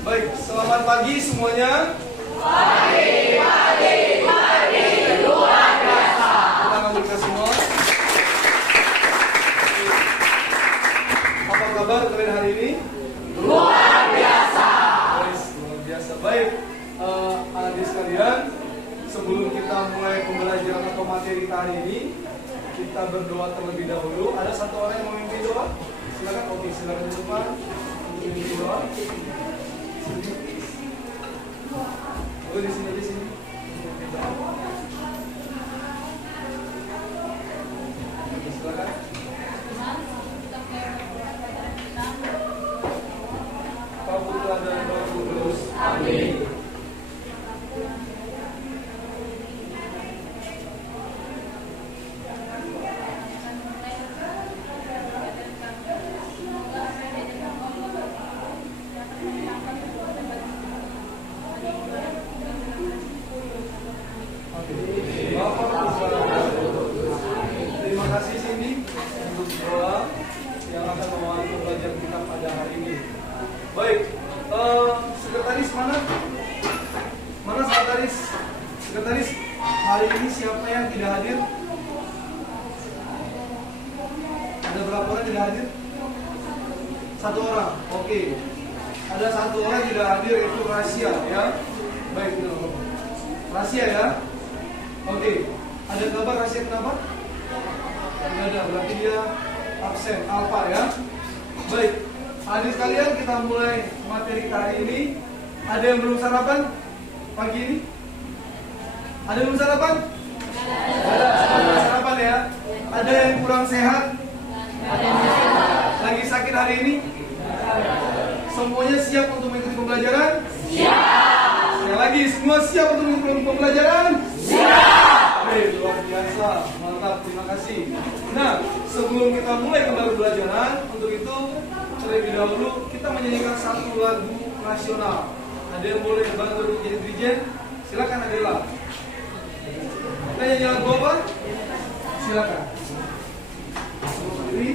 Baik, selamat pagi semuanya. Pagi, luar biasa. Kita kita semua. Apa kabar kalian hari ini? Luar biasa. Luar biasa. Baik, adik sekalian, sebelum kita mulai pembelajaran atau materi hari ini, kita berdoa terlebih dahulu. Ada satu orang yang mau memimpin doa? Silakan. Oke, silakan di depan untuk memimpin doa. Oh, di sini. Silakan. Kau Putra dan Roh Kudus. Amin. Terima kasih Cindy untuk doa yang akan mewakili pelajaran kita pada hari ini. Baik, sekretaris mana? Mana sekretaris? Sekretaris, hari ini siapa yang tidak hadir? Ada berapa orang tidak hadir? Satu orang. Oke. Ada satu orang tidak hadir, itu rahasia ya. Baik, rahasia ya. Oke. Ada kabar rahasia kenapa? Tidak ada, berarti dia absen, alfa ya. Baik, adik sekalian, kita mulai materi kali ini. Ada yang belum sarapan pagi ini? Ada yang belum sarapan? Ada, semua sarapan ya. Ada yang kurang sehat? Lagi sakit hari ini? Semuanya siap untuk mengikuti pembelajaran? Siap. Sekali lagi, semua siap untuk mengikuti pembelajaran? Siap. Luar biasa, mantap, terima kasih. Nah, sebelum kita mulai kembali pembelajaran, untuk itu terlebih dahulu kita menyanyikan satu lagu nasional. Ada yang boleh bantu untuk jadi dirijen? Silakan Adela. Kita nyanyi lagu apa? Silakan. Berdiri.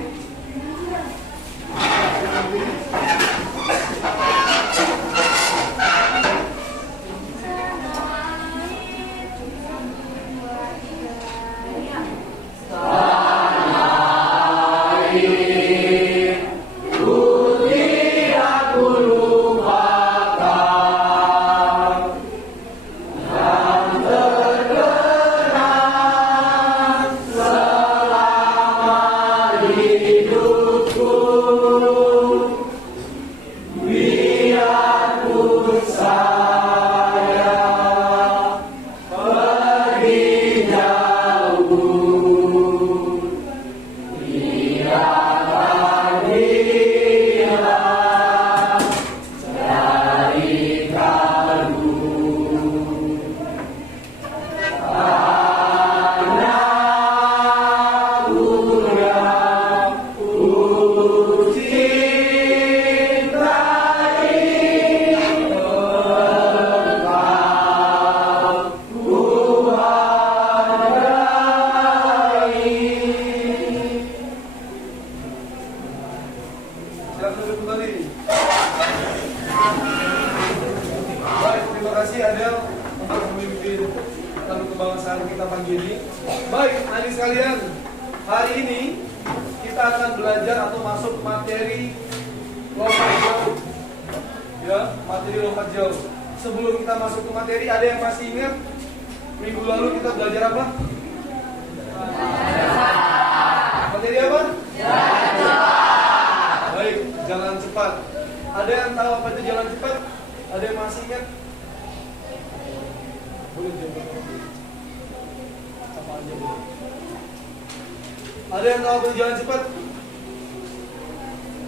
Ada yang tahu berjalan cepat?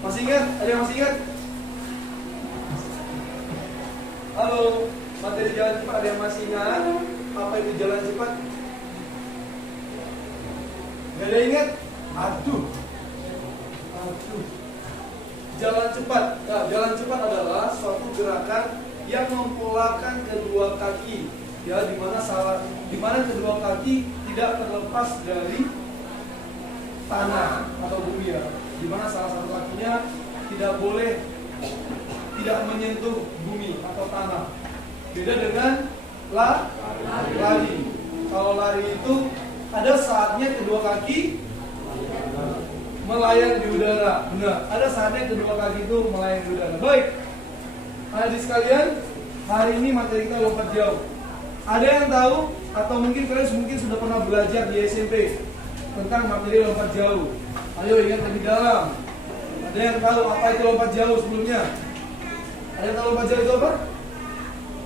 Masih ingat? Ada yang masih ingat? Halo, materi jalan cepat ada yang masih ingat? Apa itu jalan cepat? Gak ada yang ingat? Aduh. Jalan cepat. Nah, jalan cepat adalah suatu gerakan yang mempolakkan kedua kaki, ya, di mana kedua kaki tidak terlepas dari tanah atau bumi, ya, di mana salah satu kakinya tidak boleh tidak menyentuh bumi atau tanah. Beda dengan lari. Kalau lari itu ada saatnya kedua kaki melayang di udara. Benar, ada saatnya kedua kaki itu melayang di udara. Baik, adik sekalian, hari ini materi kita lompat jauh. Ada yang tahu atau mungkin kalian sudah pernah belajar di SMP tentang materi lompat jauh? Ayo ingat lebih dalam. Ada yang tahu apa itu lompat jauh sebelumnya? Ada yang tahu lompat jauh itu apa?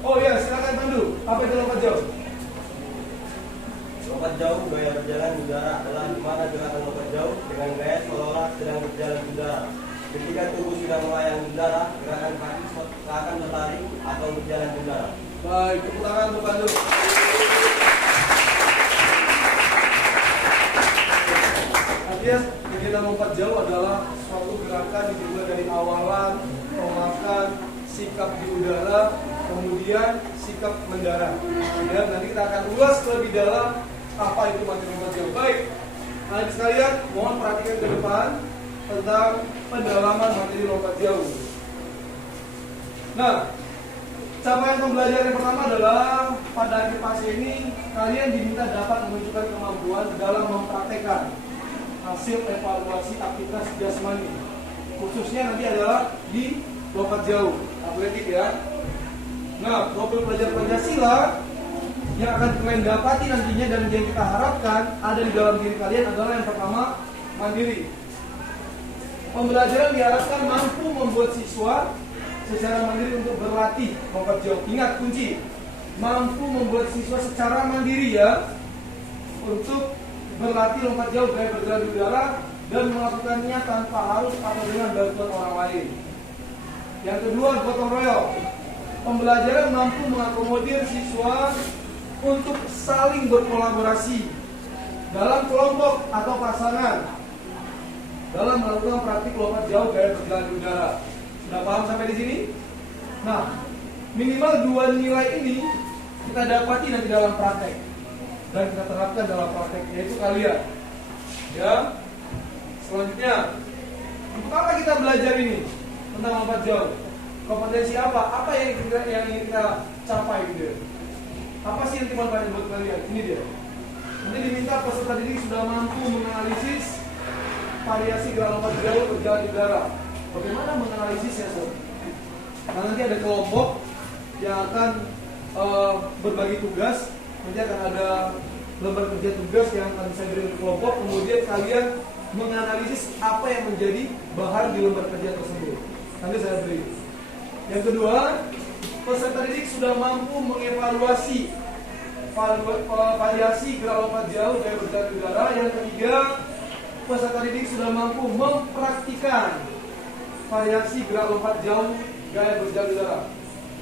Oh iya, silakan Pandu. Apa itu lompat jauh? Lompat jauh gaya berjalan di udara adalah di mana gerakan lompat jauh dengan gaya seolah-olah sedang berjalan di udara. Ketika tubuh sudah melayang di udara, gerakan kaki akan berlari atau berjalan di udara. Baik, tepuk tangan untuk Pandu. Artinya kegiatan lompat jauh adalah suatu gerakan yang dimulai dari awalan, tolakan, sikap di udara, kemudian sikap mendarat. Dan nanti kita akan ulas lebih dalam apa itu materi lompat jauh. Baik, adik sekalian, mohon perhatikan ke depan tentang pendalaman materi lompat jauh. Nah, capaian pembelajaran yang pertama adalah pada akhir fase ini kalian diminta dapat menunjukkan kemampuan dalam mempraktekkan hasil evaluasi aktivitas jasmani. Khususnya nanti adalah di lompat jauh, atletik ya. Nah, profil pelajar Pancasila yang akan kalian dapati nantinya dan yang kita harapkan ada di dalam diri kalian adalah yang pertama, mandiri. Pembelajaran diharapkan mampu membuat siswa secara mandiri untuk berlatih lompat jauh. Ingat kunci, mampu membuat siswa secara mandiri ya untuk berlatih lompat jauh gaya berjalan di udara dan melakukannya tanpa harus atau dengan bantuan orang lain. Yang kedua, gotong royong. Pembelajaran mampu mengakomodir siswa untuk saling berkolaborasi dalam kelompok atau pasangan dalam melakukan praktik lompat jauh gaya berjalan di udara. Sudah paham sampai di sini? Nah, minimal 2 nilai ini kita dapati nanti dalam praktek dan kita terapkan dalam praktek, yaitu kalian. Ya. Selanjutnya, untuk apa kita belajar ini tentang lompat jauh? Kompetensi apa? Apa yang ingin kita capai gitu? Apa sih yang dimanfaatkan buat kalian? Ini dia. Nanti diminta peserta didik sudah mampu menganalisis variasi gerakan lompat jauh berjalan di udara. Bagaimana menganalisisnya, Sob? Nah, nanti ada kelompok yang akan berbagi tugas. Nanti akan ada lembar kerja tugas yang akan saya beri ke kelompok. Kemudian kalian menganalisis apa yang menjadi bahan di lembar kerja tersebut. Nanti saya beri. Yang kedua, peserta didik sudah mampu mengevaluasi variasi gerakan lompat jauh gaya berjalan di udara. Yang ketiga, peserta didik sudah mampu mempraktikkan variasi gerakan lompat jauh gaya berjalan di udara.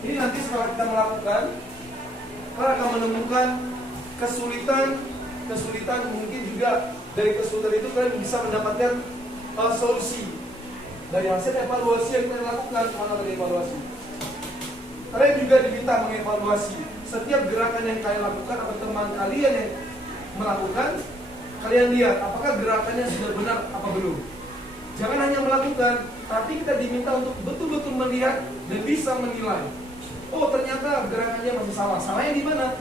Ini nanti setelah kita melakukan, kalian akan menemukan kesulitan mungkin juga dari kesulitan itu kalian bisa mendapatkan solusi dari hasil evaluasi yang kalian lakukan. Mana dari evaluasi? Kalian juga diminta mengevaluasi setiap gerakan yang kalian lakukan atau teman kalian yang melakukan. Kalian lihat apakah gerakannya sudah benar apa belum. Jangan hanya melakukan, tapi kita diminta untuk betul-betul melihat dan bisa menilai. Oh, ternyata gerakannya masih salah. Salahnya di mana?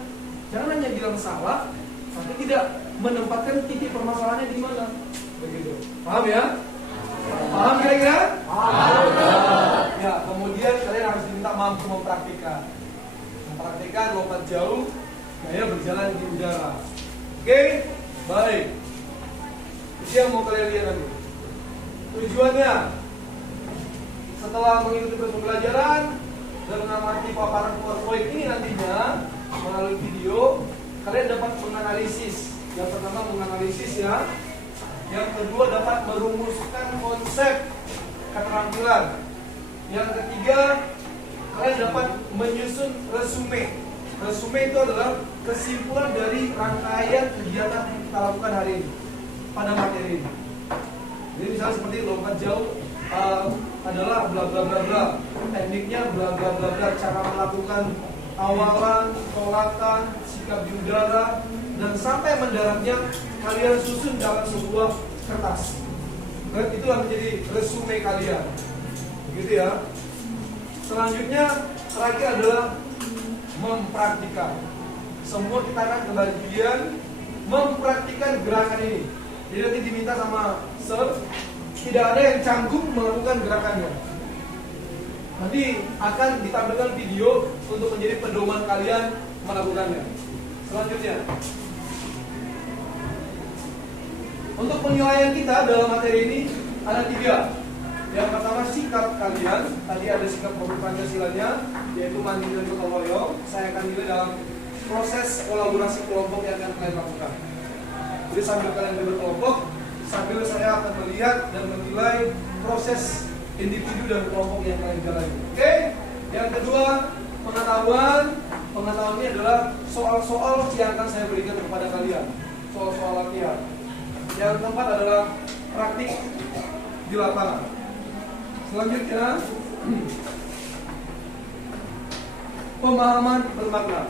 Jangan hanya bilang salah, tapi tidak menempatkan titik permasalahannya di mana. Begitu. Paham ya? Paham kira-kira? Paham. Ya, kemudian kalian harus diminta mampu mempraktikkan lompat jauh gaya berjalan di udara. Oke? Baik. Itu yang mau kalian lihat nanti. Tujuannya, setelah mengikuti pembelajaran dan mengamati paparan PowerPoint ini nantinya melalui video, kalian dapat menganalisis. Yang pertama menganalisis ya. Yang kedua dapat merumuskan konsep keterampilan. Yang ketiga, kalian dapat menyusun resume. Resume itu adalah kesimpulan dari rangkaian kegiatan yang kita lakukan hari ini pada materi ini. Jadi misalnya seperti lompat jauh adalah bla bla bla bla, tekniknya bla bla bla bla, cara melakukan awalan, tolakan, sikap di udara, dan sampai mendaratnya kalian susun dalam sebuah kertas. Dan itulah menjadi resume kalian. Begitu ya. Selanjutnya terakhir adalah mempraktikkan. Semua kita akan kebagian mempraktikkan gerakan ini. Jadi nanti diminta sama Sir, tidak ada yang canggung melakukan gerakannya. Nanti akan ditampilkan video untuk menjadi pedoman kalian melakukannya. Selanjutnya, untuk penilaian kita dalam materi ini ada 3. Yang pertama sikap kalian. Tadi ada sikap produk Pancasilanya, yaitu mandiri dan gotong royong. Saya akan nilai dalam proses kolaborasi kelompok yang akan kalian lakukan. Jadi sambil kalian berkelompok, sambil saya akan melihat dan menilai proses individu dan kelompok yang kalian jalani. Oke? Yang kedua, pengetahuan. Pengetahuan ini adalah soal-soal yang akan saya berikan kepada kalian. Soal-soal latihan. Yang keempat adalah praktik di lapangan. Selanjutnya, pemahaman bermakna.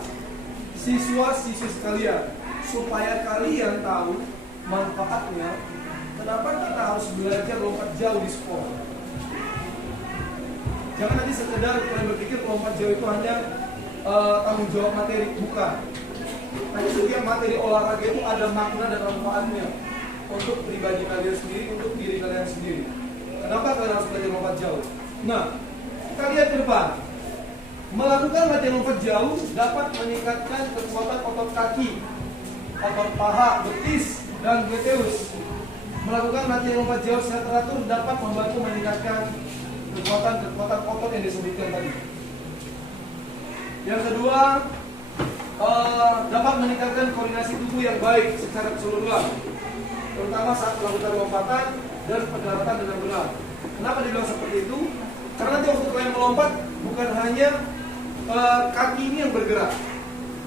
Siswa-siswi sekalian, supaya kalian tahu manfaatnya, kenapa kita harus belajar lompat jauh di sekolah. Jangan nanti sekedar kalian berpikir lompat jauh itu hanya tanggung jawab materi, bukan. Tapi setiap materi olahraga itu ada makna dan manfaatnya untuk pribadi kalian sendiri, untuk diri kalian sendiri. Kenapa kalian harus belajar lompat jauh? Nah, kita lihat ke depan. Melakukan latihan lompat jauh dapat meningkatkan kekuatan otot kaki, otot paha, betis, dan gluteus. Melakukan latihan lompat jauh secara teratur dapat membantu meningkatkan kekuatan otot yang disebutkan tadi. Yang kedua, dapat meningkatkan koordinasi tubuh yang baik secara keseluruhan, terutama saat melakukan lompatan dan pendaratan dengan benar. Kenapa dibilang seperti itu? Karena nanti waktu kalian melompat bukan hanya kaki ini yang bergerak,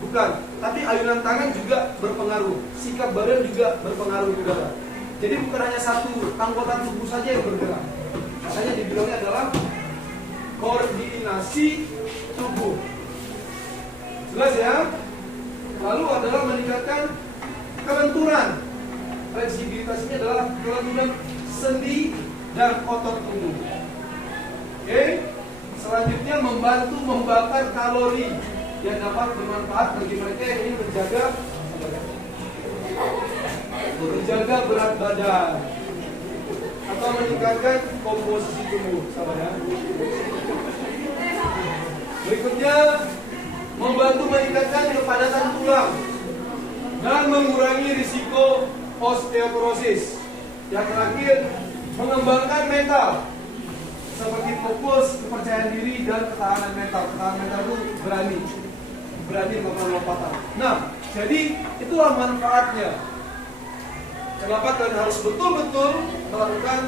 bukan, tapi ayunan tangan juga berpengaruh, sikap badan juga berpengaruh juga. Jadi bukan hanya satu anggota tubuh saja yang bergerak. Makanya dibilangnya adalah koordinasi tubuh. Jelas ya? Lalu adalah meningkatkan kelenturan. Fleksibilitas ini adalah kelenturan sendi dan otot tubuh. Oke? Selanjutnya membantu membakar kalori yang dapat bermanfaat bagi mereka yang ingin menjaga berat badan atau meningkatkan komposisi tubuh. Sabar ya. Berikutnya, membantu meningkatkan kepadatan tulang dan mengurangi risiko osteoporosis. Yang terakhir, mengembangkan mental seperti fokus, kepercayaan diri, dan ketahanan mental. Ketahanan mental itu berani melakukan lompatan. Nah, jadi itulah manfaatnya. Kenapa kalian harus betul-betul melakukan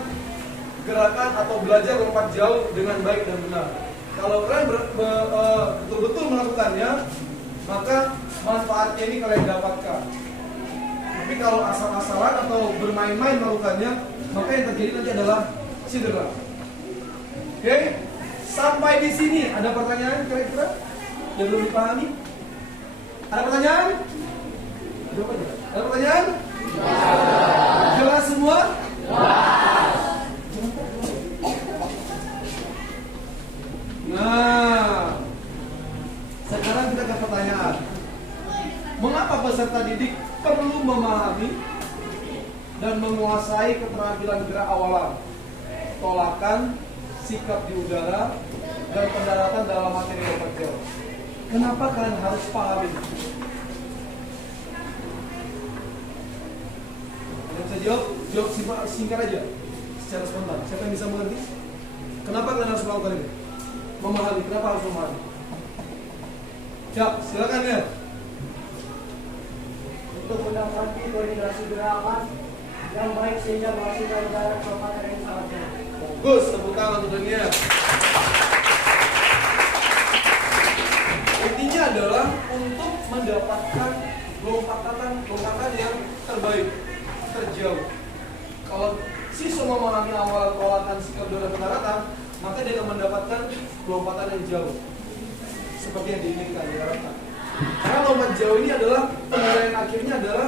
gerakan atau belajar lompat jauh dengan baik dan benar. Kalau kalian betul-betul melakukannya, maka manfaatnya ini kalian dapatkan. Tapi kalau asal-asalan atau bermain-main melakukannya, maka yang terjadi nanti adalah cedera. Oke, sampai di sini ada pertanyaan kira-kira yang belum dipahami? Ada pertanyaan? Ada pertanyaan? Jelas semua? Nah, sekarang kita ke pertanyaan. Mengapa peserta didik perlu memahami dan menguasai keterampilan gerak awalan, tolakan, sikap di udara, dan pendaratan dalam materi lompat jauh? Kenapa kalian harus pahami? Kalian bisa jawab singkat aja, secara spontan. Siapa yang bisa mengerti? Kenapa kalian harus melakukan ini? Memahami, kenapa harus memahami? Silakan ya. Untuk mendapati koordinasi gerakan yang baik sehingga menghasilkan jarak lompatan yang sangat baik. Bagus, tepuk tangan untuk dunia. Intinya adalah untuk mendapatkan lompatan yang terbaik, terjauh. Kalau siswa memahami awal tolakan, sikap, dan pendaratan, maka dia akan mendapatkan lompatan yang jauh, seperti yang diinginkan, diharapkan. Karena lompat jauh ini adalah penilaian akhirnya adalah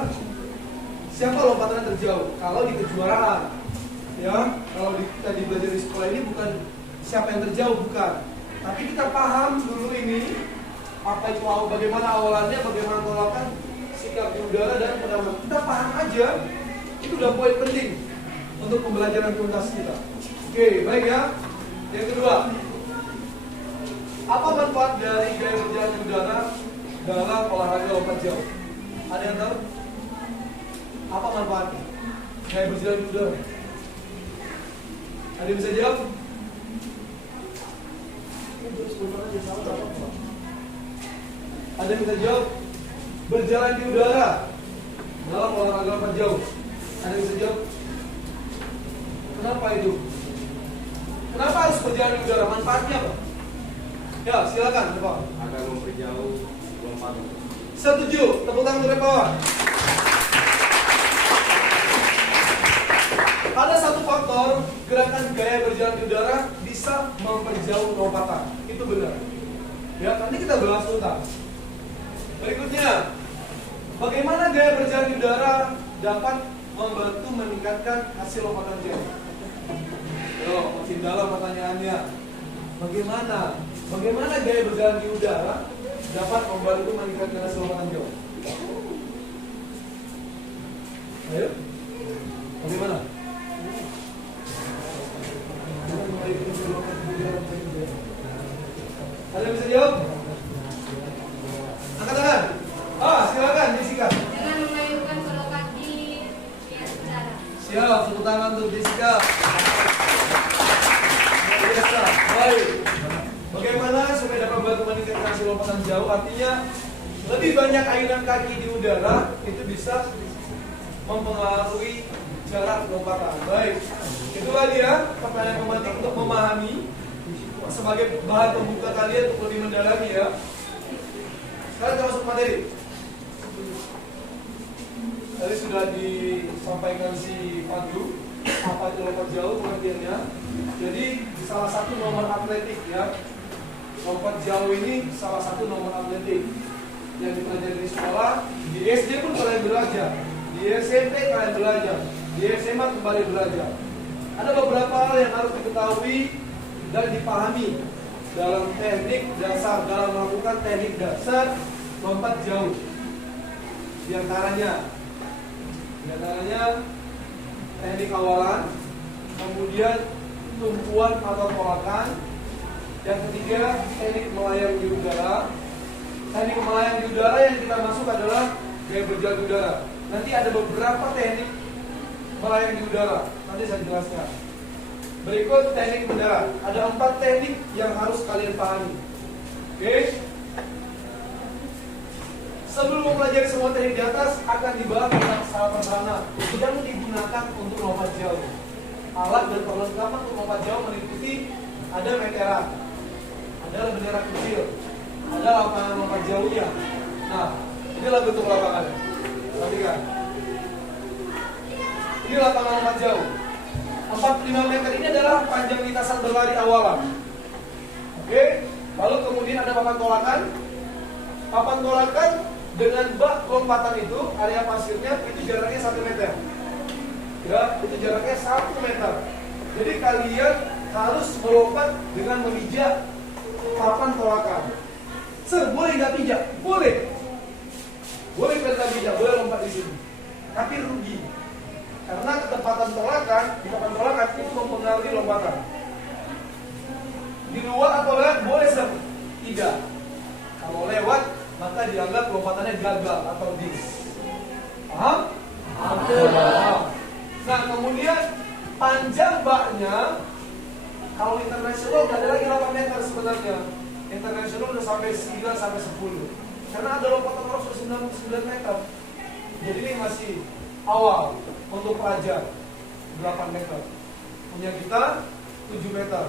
siapa lompatan yang terjauh. Kalau di kejuaraan, ya, kalau kita belajar di sekolah ini bukan siapa yang terjauh, bukan, Tapi kita paham dulu ini apa itu bagaimana awalannya, bagaimana tolakan, sikap di udara dan pendalaman. Kita paham aja, itu udah poin penting untuk pembelajaran tuntas kita. Oke, baik ya. Yang kedua, apa manfaat dari gaya berjalan di udara dalam olahraga lompat jauh? Ada yang tahu? Apa manfaatnya? Gaya berjalan di udara. Ada yang bisa jawab? Ada yang bisa jawab? Berjalan di udara dalam olahraga lompat jauh. Ada yang bisa jawab? Kenapa itu? Kenapa harus berjalan di udara? Manfaatnya apa? Ya, silakan, Bapak. Akan memperjauh lompatan. Setuju. Tepuk tangan untuk Bapak. Ada satu faktor gerakan gaya berjalan di udara bisa memperjauh lompatan. Itu benar. Ya, nanti kita bahas tuntas. Berikutnya, bagaimana gaya berjalan di udara dapat membantu meningkatkan hasil lompatan jauh? Yo, makin dalam pertanyaannya. Bagaimana gaya berjalan di udara dapat membantu meningkatkan hasil lompatan jauh? Ayo, bagaimana? Ada yang bisa jawab? Angkat tangan. Silakan Jessica. Dengan mengayunkan kedua kaki di atas udara. Siap, tepuk tangan untuk Jessica. Luar biasa. Baik. Bagaimana supaya dapat membantu meningkatkan hasil lompatan jauh? Artinya lebih banyak ayunan kaki di udara itu bisa mempengaruhi jarak lompatan. Baik. Itulah dia pertanyaan penting untuk memahami sebagai bahan pembuka kalian untuk lebih mendalami ya. Sekarang kita masuk materi. Tadi sudah disampaikan si Pandu apa itu lompat jauh pengertiannya. Jadi salah satu nomor atletik ya. Lompat jauh ini salah satu nomor atletik yang dipelajari di sekolah. Di SD pun kalian belajar, di SMP kalian belajar, di SMA kembali belajar. Ada beberapa hal yang harus diketahui dan dipahami dalam teknik dasar, dalam melakukan teknik dasar lompat jauh. Di antaranya teknik awalan, kemudian tumpuan atau tolakan, yang ketiga teknik melayang di udara. Teknik melayang di udara yang kita masuk adalah gaya berjalan di udara. Nanti ada beberapa teknik melayang di udara, nanti saya jelaskan. Berikut teknik mendarat. Ada 4 teknik yang harus kalian pahami. Oke? Sebelum mempelajari semua teknik di atas, akan dibahas tentang salah sederhana yang digunakan untuk lompat jauh. Alat dan perlengkapan untuk lompat jauh meliputi ada meteran, ada bendera kecil, ada lapangan lompat jauhnya. Nah, inilah bentuk lapangannya. Perhatikan. Ini lapangan lompat jauh. 45 meter ini adalah panjang lintasan berlari awalan. Oke, lalu kemudian ada papan tolakan. Papan tolakan dengan bak lompatan itu, area pasirnya itu jaraknya 1 meter. Ya, itu jaraknya 1 meter. Jadi kalian harus melompat dengan memijak papan tolakan. Boleh nggak pijak? Boleh. Boleh kalian pijak, boleh lompat di sini. Tapi rugi. Karena ketepatan tolakan, di papan tolakan itu mempengaruhi lompatan. Di luar atau lewat boleh tidak. Kalau lewat, maka dianggap lompatannya gagal atau dis. Paham? Paham. Nah, kemudian panjang baknya, kalau internasional nggak ada lagi 8 meter sebenarnya. Internasional udah sampai 9 sampai 10. Karena ada lompatan orang sudah 99 meter. Jadi ini masih awal untuk pelajar 8 meter. Punya kita 7 meter.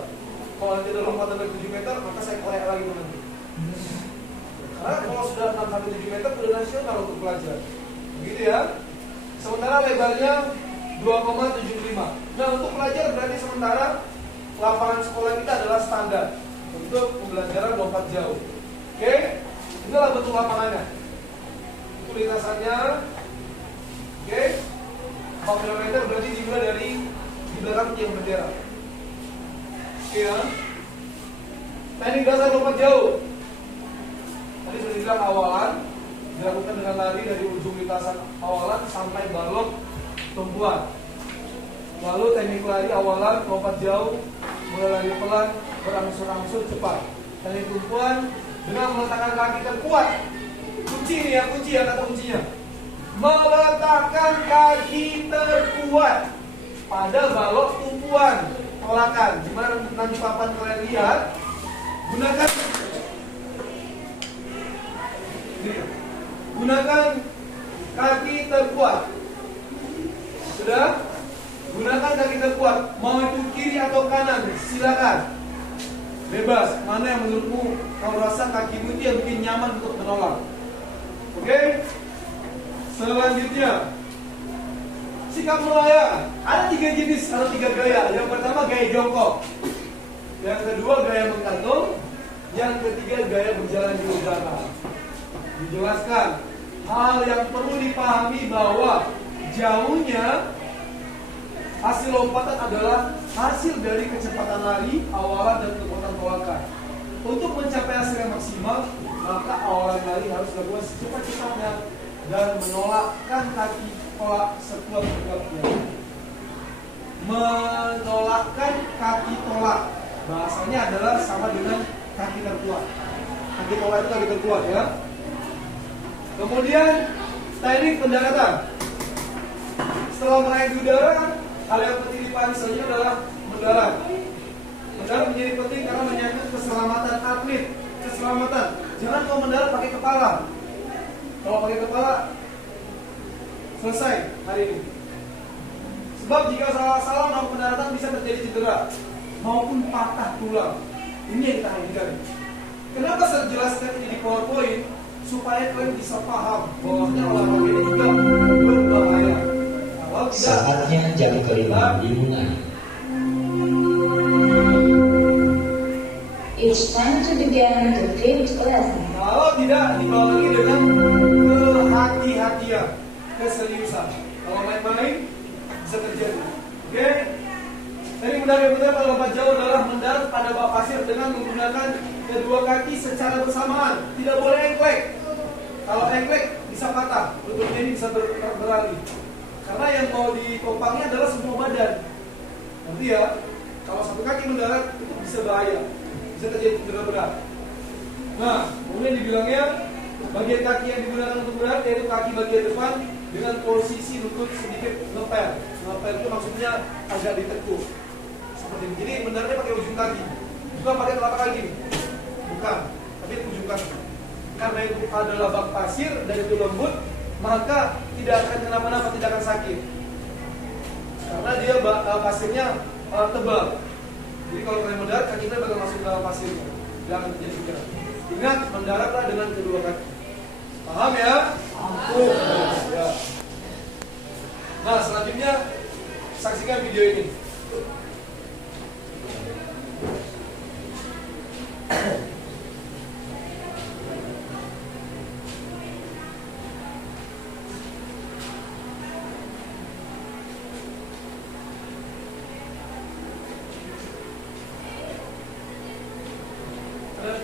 Kalau nanti ada lompatan dari 7 meter, maka saya korek lagi nanti. Karena kalau sudah 6 sampai 7 meter sudah nasional untuk pelajar. Begitu ya. Sementara lebarnya 2,75. Nah, untuk pelajar berarti sementara lapangan sekolah kita adalah standar untuk pembelajaran lompat jauh. Oke? Inilah bentuk lapangannya. Itu lintasannya. Oke? 40 meter berarti dimulai dari di belakang tiang bendera. Oke ya? Teknik dasar lompat jauh. Tadi sudah dibilang awalan dilakukan dengan lari dari ujung lintasan awalan sampai balok tumpuan. Lalu teknik lari awalan lompat jauh, mulai lari pelan, berangsur-angsur cepat. Teknik tumpuan dengan meletakkan kaki terkuat. Kunci ini ya, kunci ya, kata kuncinya. Meletakkan kaki terkuat pada balok tumpuan tolakan. Gimana nanti papan kalian lihat? Gunakan kaki terkuat. Sudah? Gunakan kaki terkuat. Mau itu kiri atau kanan, silakan. Bebas. Mana yang menurutmu kamu rasa kakimu itu yang bikin nyaman untuk menolak? Oke? Selanjutnya, sikap melayang. Ada 3 jenis atau 3 gaya. Yang pertama gaya jongkok. Yang kedua gaya menggantung. Yang ketiga gaya berjalan di udara. Dijelaskan hal yang perlu dipahami bahwa jauhnya hasil lompatan adalah hasil dari kecepatan lari, awalan dan kekuatan tolakan. Untuk mencapai hasil yang maksimal, maka awalan lari harus dilakukan secepat-cepatnya dan menolakkan kaki tolak sekuat-kuatnya. Menolakkan kaki tolak bahasanya adalah sama dengan kaki terkuat. Kaki tolak itu kaki terkuat ya. Kemudian teknik pendaratan. Setelah menaik di udara, hal yang penting dipahami selanjutnya adalah mendarat. Mendarat menjadi penting karena menyangkut keselamatan atlet. Keselamatan. Jangan kau mendarat pakai kepala. Kalau pakai kepala, selesai hari ini. Sebab jika salah-salah melakukan pendaratan bisa terjadi cedera maupun patah tulang. Ini yang kita hindari. Kenapa saya jelaskan ini di PowerPoint? Supaya kalian bisa paham bahwasanya olahraga ini juga berbahaya. Kalau tidak, saatnya jam kelima dimulai. It's time to begin the 5th lesson. Kalau tidak dibarengi dengan kehati-hatian, keseriusan. Kalau main-main bisa terjadi. Oke? Jadi mendarat yang benar pada lompat jauh adalah mendarat pada bak pasir dengan menggunakan kedua kaki secara bersamaan. Tidak boleh engklek. Kalau engklek bisa patah, lututnya ini bisa berlari. Karena yang mau ditopangnya adalah semua badan. Nanti ya, kalau satu kaki mendarat itu bisa bahaya, bisa terjadi cedera berat. Nah, kemudian dibilangnya bagian kaki yang digunakan untuk mendarat yaitu kaki bagian depan dengan posisi lutut sedikit ngepel. Ngepel itu maksudnya agak ditekuk. Seperti ini. Jadi mendaratnya pakai ujung kaki, bukan pakai telapak kaki. Bukan, tapi ujung kaki. Karena itu adalah bak pasir dan itu lembut, maka tidak akan kenapa-napa, tidak akan sakit. Karena dia pasirnya tebal. Jadi kalau kalian mendarat, kaki kita bakal masuk dalam pasirnya. Tidak akan terjadi cedera. Ingat, mendaratlah dengan kedua kaki. Paham ya? Ya. Nah, selanjutnya saksikan video ini.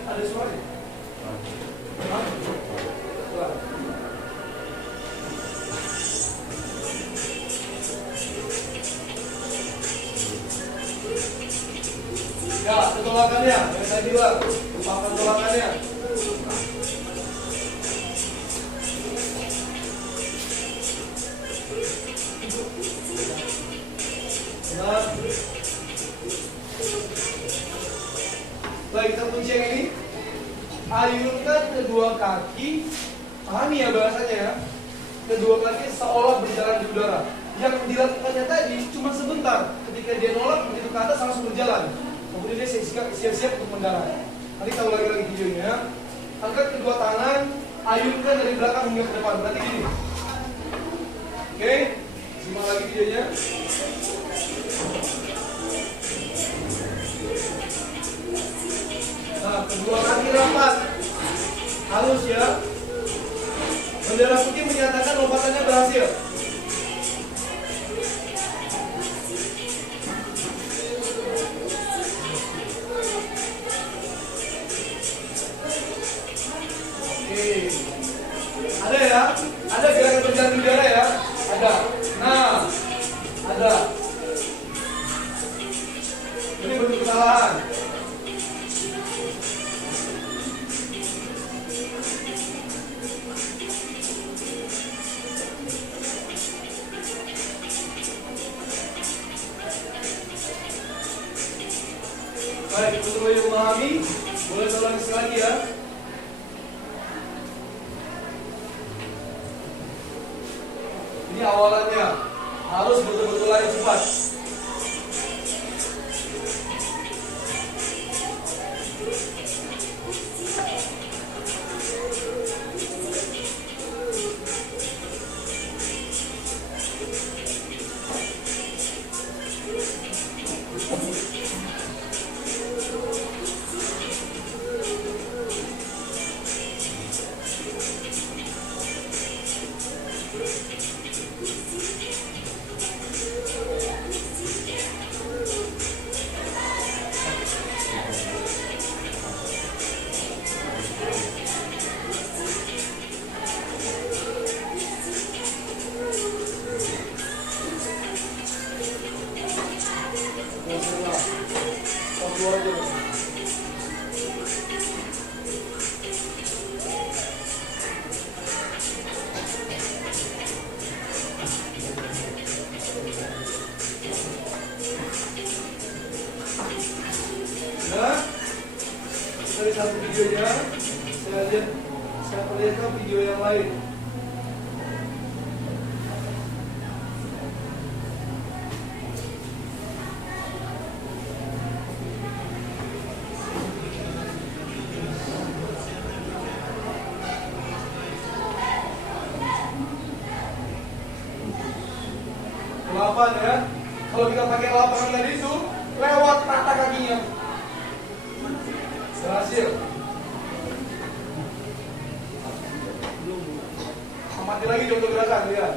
Ada suara? Ya, ketolakannya, yang saya bilang, papan tolakannya. Nah, baik, kita kunci yang ini. Ayunkan kedua kaki, pahami ya bahasanya ya. Kedua kaki seolah berjalan di udara. Yang dilakukannya tadi cuma sebentar. Ketika dia nolak, begitu ke atas langsung berjalan. Kemudian dia siap-siap untuk mendarat. Nanti tahu lagi videonya. Angkat kedua tangan, ayunkan dari belakang hingga ke depan. Berarti gini. Oke, simak lagi videonya. Nah, kedua kaki rapat, halus ya. Bendera putih menyatakan lompatannya berhasil. mulai memahami, boleh ulangi sekali lagi ya. Ini awalannya harus betul-betul lari cepat. Dari satu videonya, saya perlihatkan video yang lain. Lapan ya, kalau kita pakai lapangan tadi itu lewat rata kakinya. Berhasil. Amati lagi contoh gerakan, lihat.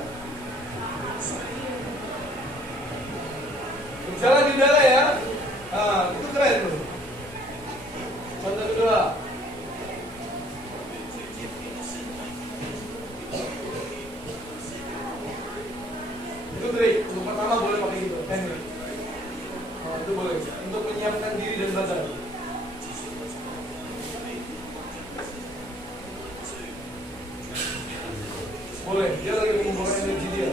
Berjalan di udara ya. Nah, itu keren tuh. Contoh kedua. Itu trik. Untuk pertama boleh pakai gitu, teknik. Nah, itu boleh. Untuk menyiapkan diri dan badan. Boleh, dia lagi mengumpulkan energi dia.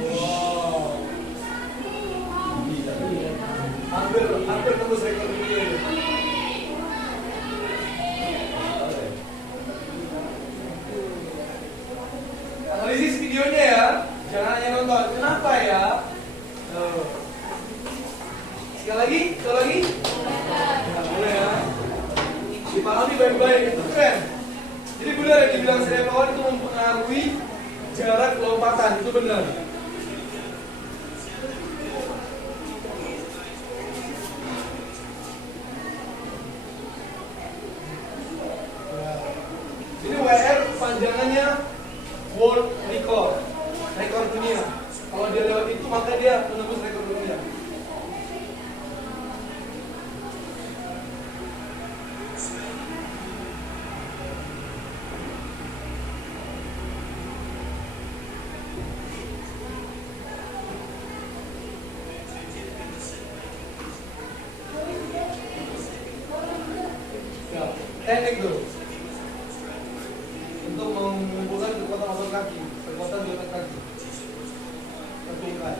Wow. Hampir tembus rekor dunia ini. Analisis videonya ya, jangan hanya nonton. Kenapa ya? Sekali lagi, sekali lagi. Boleh ya. Dipahami baik-baik, itu keren. Jadi benar yang dibilang saya kawan itu mempengaruhi jarak lompatan, itu benar. Jadi WR panjangannya world record, rekor dunia. Kalau dia lewat itu maka dia menembus rekor dunia. Teknik tuh untuk mengumpulkan kekuatan otot kaki, kekuatan di otot kaki, pertungkai.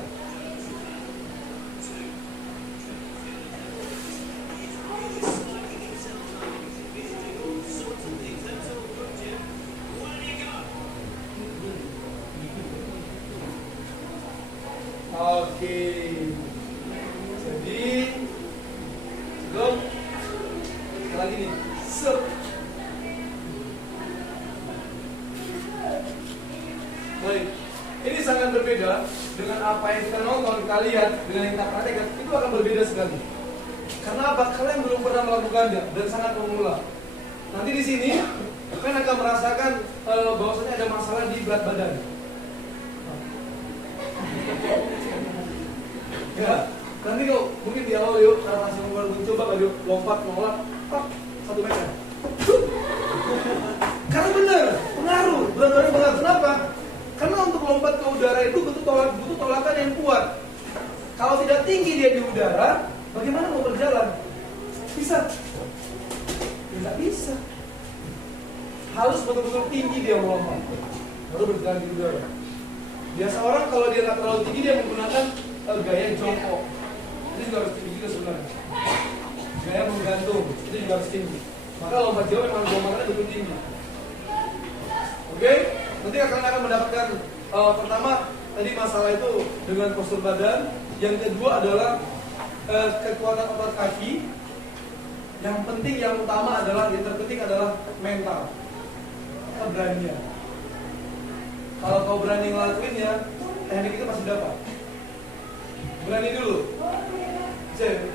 Oke, jadi sebelum lagi nih. Baik, ini sangat berbeda dengan apa yang kita nonton, kita lihat, dengan yang kita praktekkan, itu akan berbeda sekali. Karena apa? Kalian belum pernah melakukannya dan sangat pemula. Nanti di sini kalian akan merasakan bahwasanya ada masalah di berat badan. Ya, nanti kok mungkin di awal yuk, cara masih mau coba kali yuk, lompat, 1 meter. Karena benar, pengaruh, benar-benar pengaruh. Kenapa? Karena untuk lompat ke udara itu butuh tolakan yang kuat. Kalau tidak tinggi dia di udara, bagaimana mau berjalan? Bisa? Tidak bisa. Harus betul-betul tinggi dia melompat, baru berjalan di udara. Biasa orang kalau dia nggak terlalu tinggi dia menggunakan gaya jongkok. Itu juga harus tinggi juga sebenarnya. Gaya menggantung itu juga harus tinggi. Maka lompat jauh memang lombatannya betul tinggi. Oke, nanti kalian akan mendapatkan pertama tadi masalah itu dengan postur badan. Yang kedua adalah kekuatan otot kaki. Yang penting, yang utama adalah, yang terpenting adalah mental, keberanian. Kalau kau berani ngelakuin ya, teknik itu pasti dapat. Berani dulu. Bisa?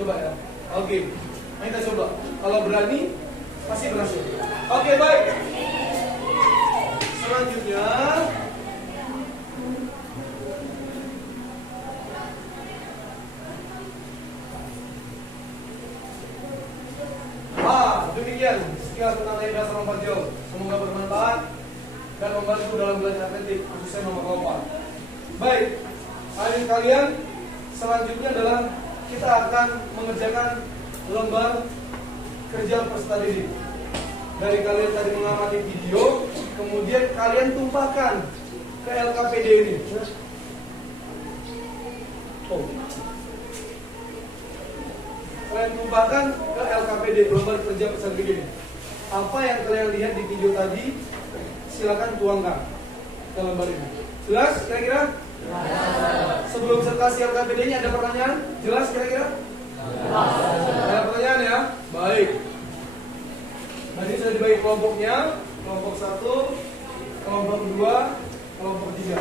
Coba ya. Oke, mari kita coba. Kalau berani, pasti berhasil. Oke, baik. Selanjutnya, demikian sekilas tentang teknik dasar lompat jauh. Semoga bermanfaat dan membantu dalam belajar atletik, khususnya nomor lompat. Baik, adik kalian, selanjutnya adalah kita akan mengerjakan lembar kerja peserta didik. Dari kalian tadi mengamati video, kemudian kalian tumpahkan ke LKPD ini. Kalian tumpahkan ke LKPD, lembar kerja peserta didik ini. Apa yang kalian lihat di video tadi, silakan tuangkan ke lembar ini. Jelas kira-kira? Sebelum presentasi LKPD-nya ada pertanyaan? Jelas kira-kira? Ada pertanyaan ya? Baik. Tadi sudah dibagi kelompoknya, kelompok 1, kelompok 2, kelompok 3.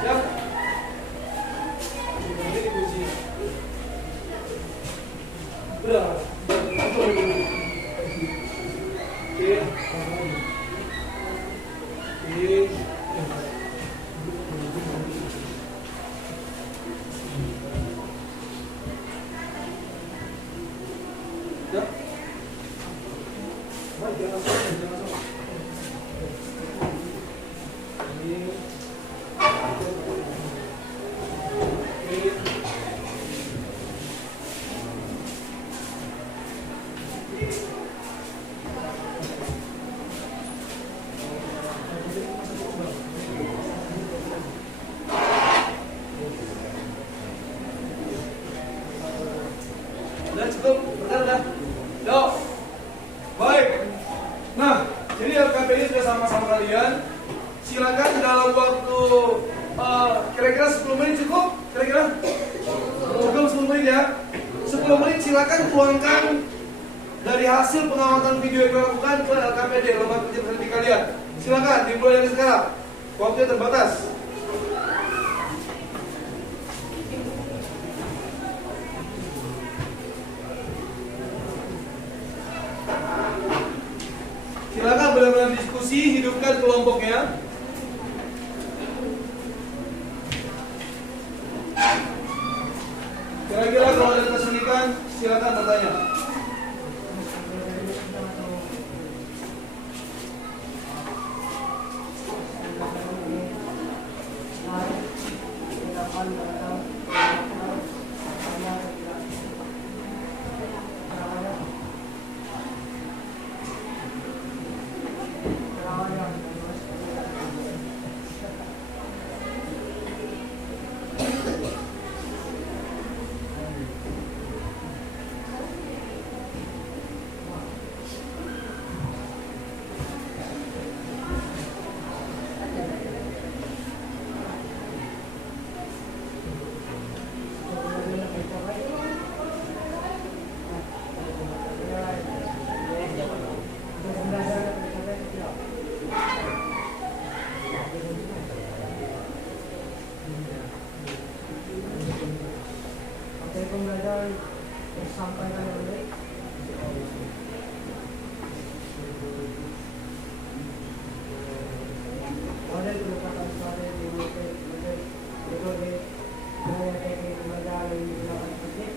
Siap? Ini dikunci. Udah. Oke. Ya. Baik, jangan sampai. Ini. Udah cukup, benar. Yuk. Baik. Nah, jadi LKPD sudah sama-sama kalian. Silakan dalam waktu kira-kira 10 menit cukup? Kira-kira? Cukup 10 menit ya. 10 menit silakan tuangkan dari hasil pengamatan video yang dilakukan ke LKPD, lembar kerja peserta kalian. Silakan dimulai dari sekarang. Waktunya terbatas. Silakan benar-benar diskusi, hidupkan kelompoknya. Kira-kira kalau ada kesulitan, silakan bertanya. Pembelajaran disampaikan oleh model merupakan suatu metode gaya teknik pembelajaran yang digunakan sebagai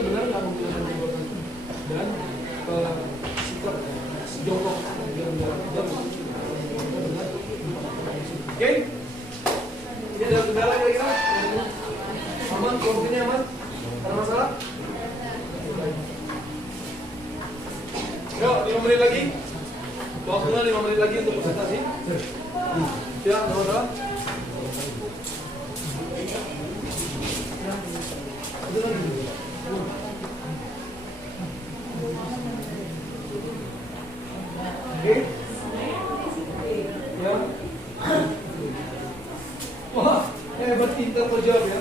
benar nggak menggunakan jabatan dan sikap jongkok oke? Ini ada kendala kira-kira? Aman? Kelompoknya aman? Ada masalah? Yuk, 5 menit lagi. Waktunya 5 menit lagi untuk presentasi. Ya, nggak masalah. Oke? Ya. Wah, hebat pintar kau jawab ya.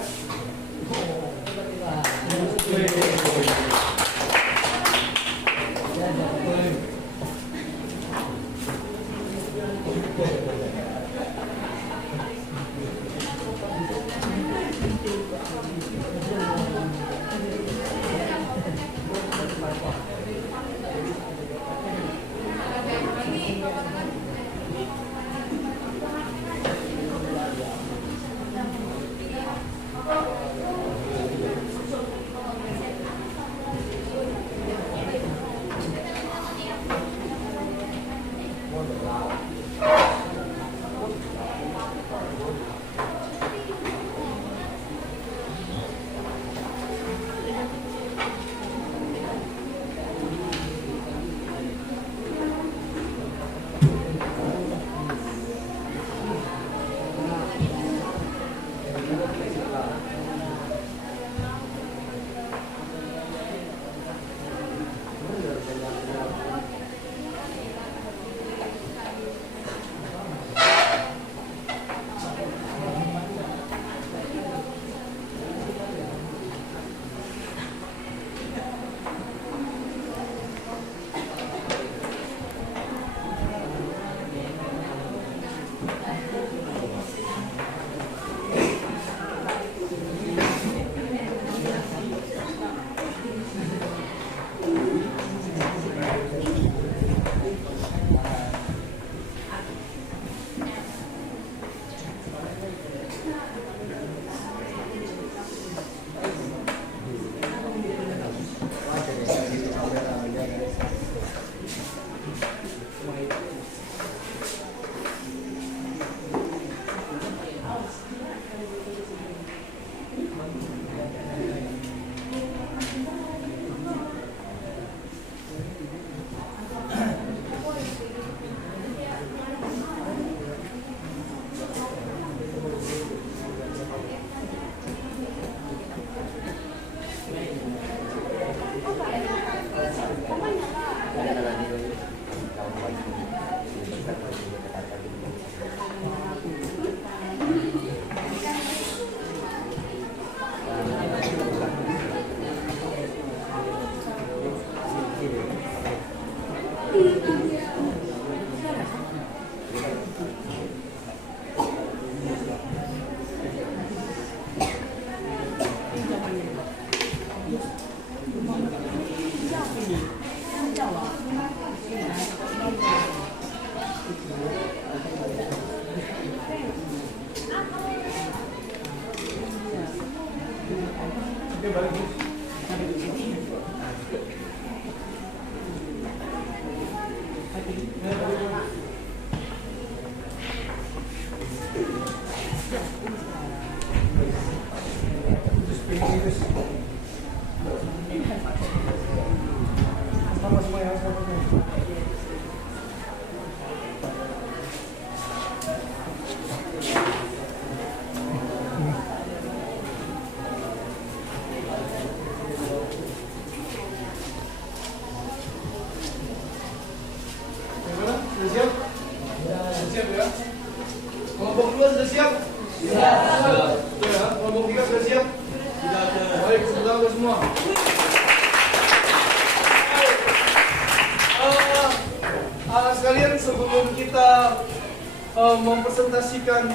Mempresentasikan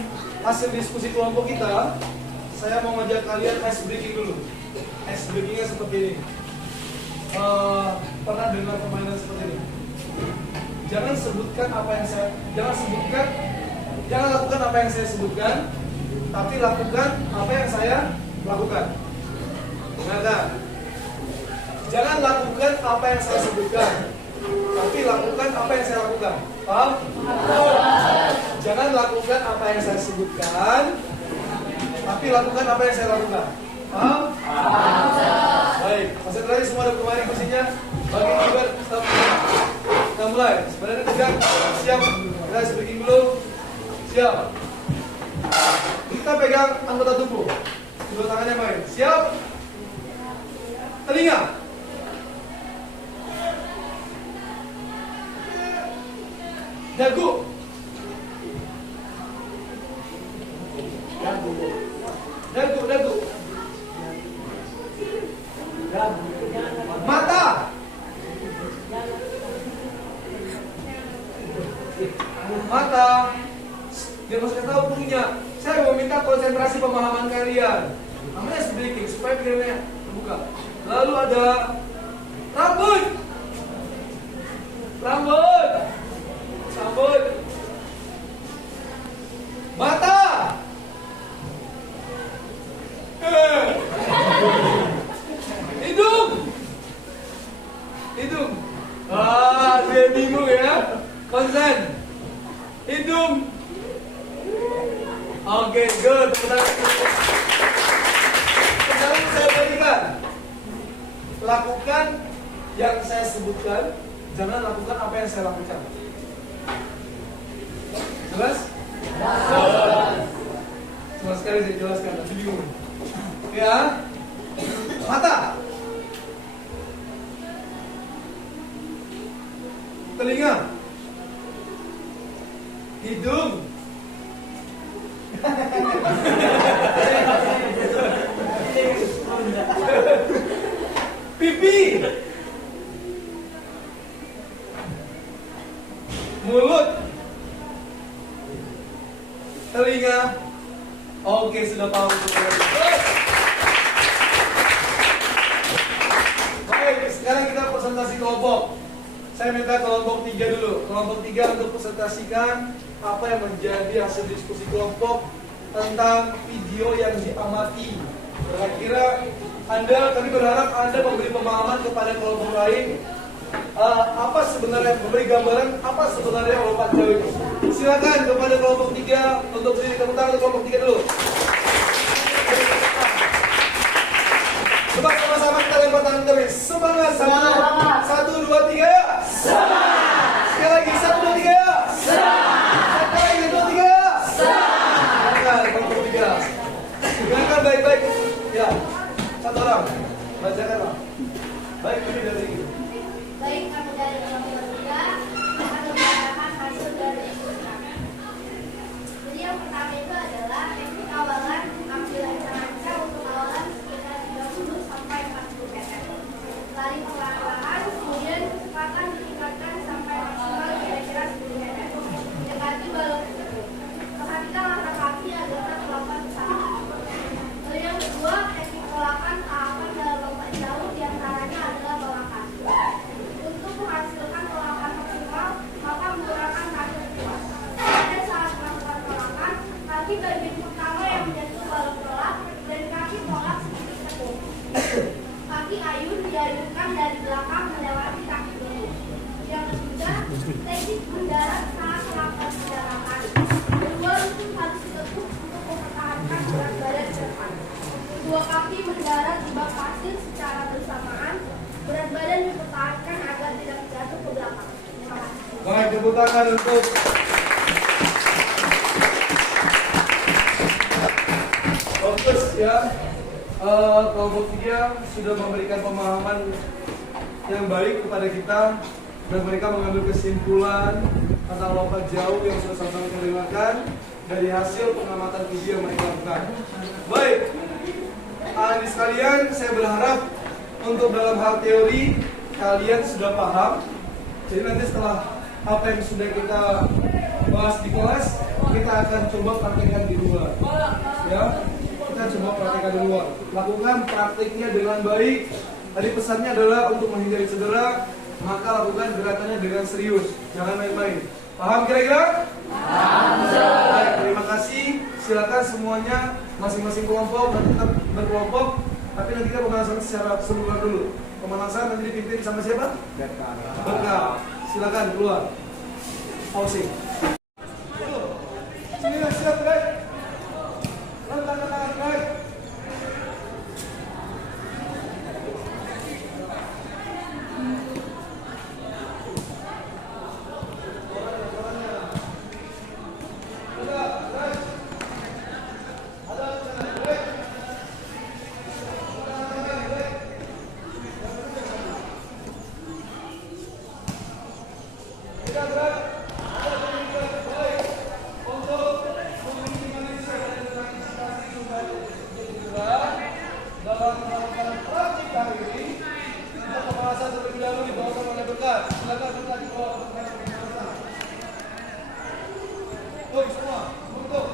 hasil diskusi kelompok kita, saya mau ngajak kalian ice breaking dulu. Ice breakingnya seperti ini. Pernah dengar permainan seperti ini? Jangan lakukan apa yang saya sebutkan, tapi lakukan apa yang saya lakukan. Benar kan? Jangan lakukan apa yang saya sebutkan, tapi lakukan apa yang saya lakukan. Paham? Jangan lakukan apa yang saya sebutkan, tapi lakukan apa yang saya lakukan. Paham? Baik, konsentrasi semua ada kemarin kursinya. Bagi juga kita mulai. Sebenarnya tegak, siap. Kita speaking dulu. Siap. Kita pegang anggota tubuh. Kedua tangannya main. Siap. Telinga. Dagu. Dagu. Mata. Dia masih tahu punya. Saya mau minta konsentrasi pemahaman kalian. Namanya speaking supaya pikirannya terbuka. Lalu ada rambut. Mata. Hidung. Dia bingung ya. Konsen. Hidung. Oke, good. Sekarang saya berikan. Lakukan yang saya sebutkan. Jangan lakukan apa yang saya lakukan. Jelas? Cuma sekali saya jelaskan, nanti bingung. Ya. Mata. Telinga. Hidung. Pipi. Mulut. Telinga. Oke, sudah paham. Baik, sekarang kita presentasi kelompok. Saya minta kelompok 3 dulu. Kelompok 3 untuk presentasikan apa yang menjadi hasil diskusi kelompok tentang video yang diamati. Kira-kira kami berharap Anda memberi pemahaman kepada kelompok lain. Apa sebenarnya, memberi gambaran apa sebenarnya lompat jauh itu. Silakan kepada kelompok 3 untuk berdiri, tepuk tangan untuk kelompok 3 dulu. Coba sama-sama kita lempar tangan kami. Semangat. 1, 2, 3 ya. Semangat. Sekali lagi 1, 2, 3 ya. Semangat. Sekali lagi 1, 2, 3 ya. Semangat. Kelompok 3. Dengarkan baik-baik. Ya. Satu orang. Bacakan Pak. Baik, ini dari sini. Baik, kami dari kelompok 3 akan membicarakan hasil dari diskusi. Jadi yang pertama itu adalah teknik awalan ambilan remaja untuk awalan sekitar 30 sampai 40 meter. Lari perlahan-lahan, kemudian kecepatan ditingkatkan sampai maksimal kira-kira 10 meter. Mendekati balon tersebut. Perhatikan langkah kaki agar tak melakukan kesalahan. Lalu yang kedua, teknik olahan tahapan dalam lompat jauh diantaranya adalah bawah kaki. Untuk menghasilkan olahan maksimal, maka menggunakan kaki kuat. Pada saat melakukan olahan, kaki bagian pertama yang menyentuh balon tolak dan kaki tolak sedikit tekuk. Kaki ayun diayunkan dari belakang melewati kaki dulu. Yang ketiga, teknik mendarat saat melakukan pendaratan. Kedua lutut harus ditekuk untuk mempertahankan berat badan ke depan. Kedua kaki mendarat di bak pasir secara bersamaan. Berat badan dipertahankan agar tidak jatuh ke belakang. Terima kasih. Baik, tepuk tangan untuk fokus ya. Kelompok 3 sudah memberikan pemahaman yang baik kepada kita dan mereka mengambil kesimpulan tentang lompat jauh yang sudah sama-sama kita dengarkan dari hasil pengamatan video yang mereka lakukan. Baik, adik sekalian, saya berharap untuk dalam hal teori kalian sudah paham. Jadi nanti setelah apa yang sudah kita bahas di kelas, kita akan coba praktekkan di luar. Ya, kita coba praktekkan di luar. Lakukan praktiknya dengan baik. Tadi pesannya adalah untuk menghindari cedera, maka lakukan gerakannya dengan serius, jangan main-main. Paham kira-kira? Baik, terima kasih. Silakan semuanya masing-masing kelompok nanti kita berkelompok, tapi nanti kita pembahasan secara keseluruhan dulu. Pemanasan nanti dipimpin sama siapa? Berkah. Silakan keluar. Pausing. Sini siap, guys. Langkah tangan, guys. Dalam melakukan praktik hari ini, kita pembahasan terlebih dahulu dibawakan oleh Berkah. Silakan Berkah dibawa ke pembahasan. Oi semua, untuk.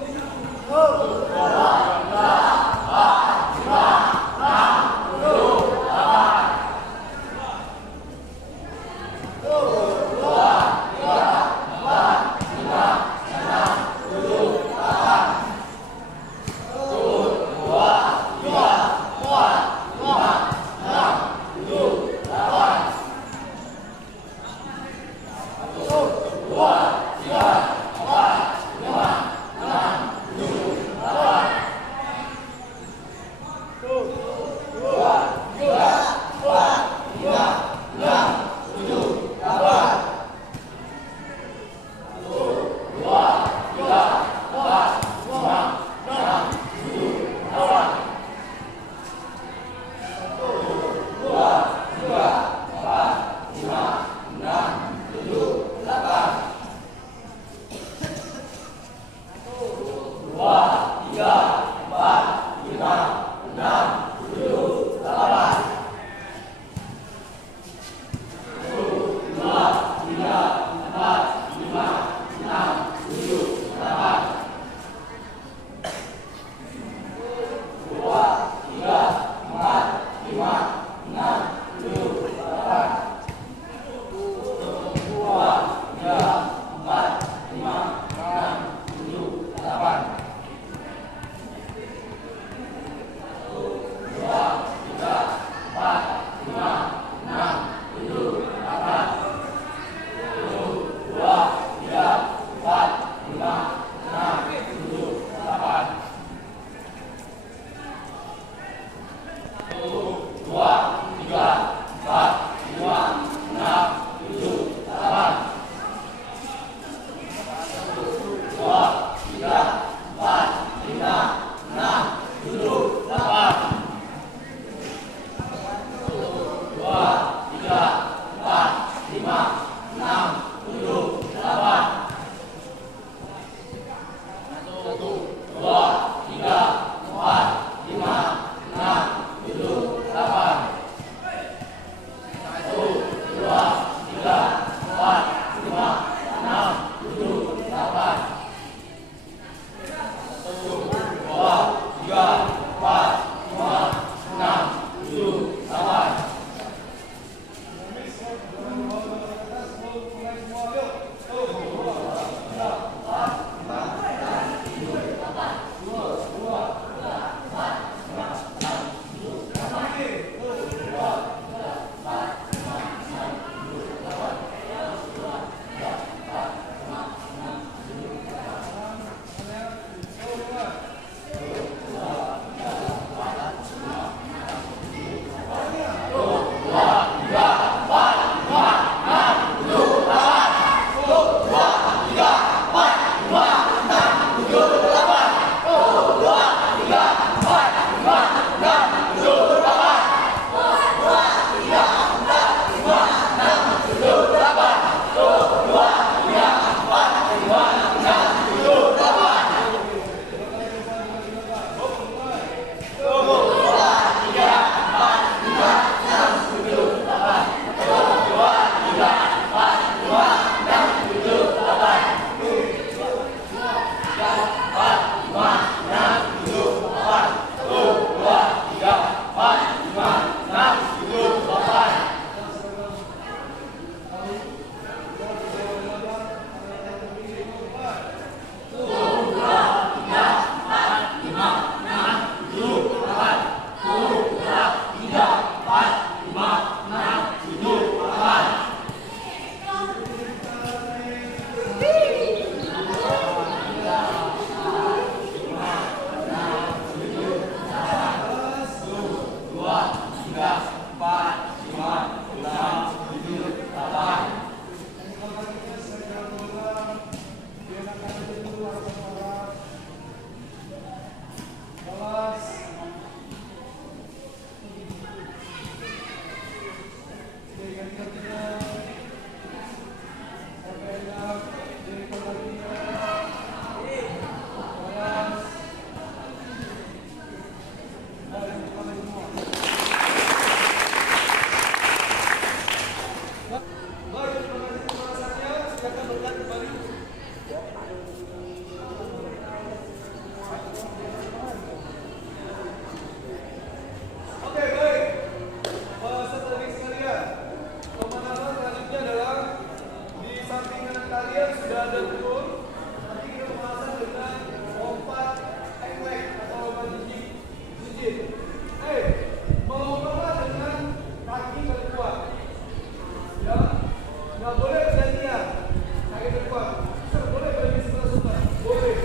Bawa dengan kaki terkuat. Ya, nggak boleh bergantian. Kaki terkuat. Boleh berhenti sebentar. Boleh.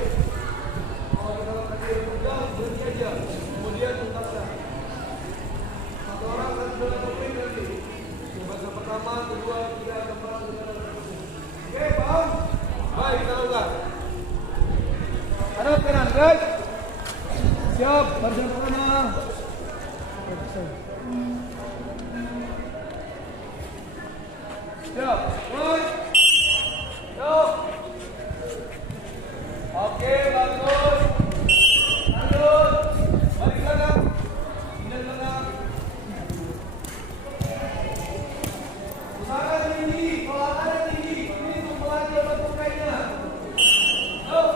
Kalau kaki terkuat, berhenti aja. Kemudian tuntaskan. Satu orang satu dengan topik nanti. Baca pertama, kedua, ketiga, keempat, lima, dan seterusnya. Oke, paham? Baik, kita lakukan. Hadap kanan, guys. Siap, baris pertama. Siap, mulai. Siap. Oke, bagus. Lanjut. Balik belakang. Pindah belakang. Usahakan tinggi, kalau ada tinggi, ini untuk melatih otot pemainnya. Yuk.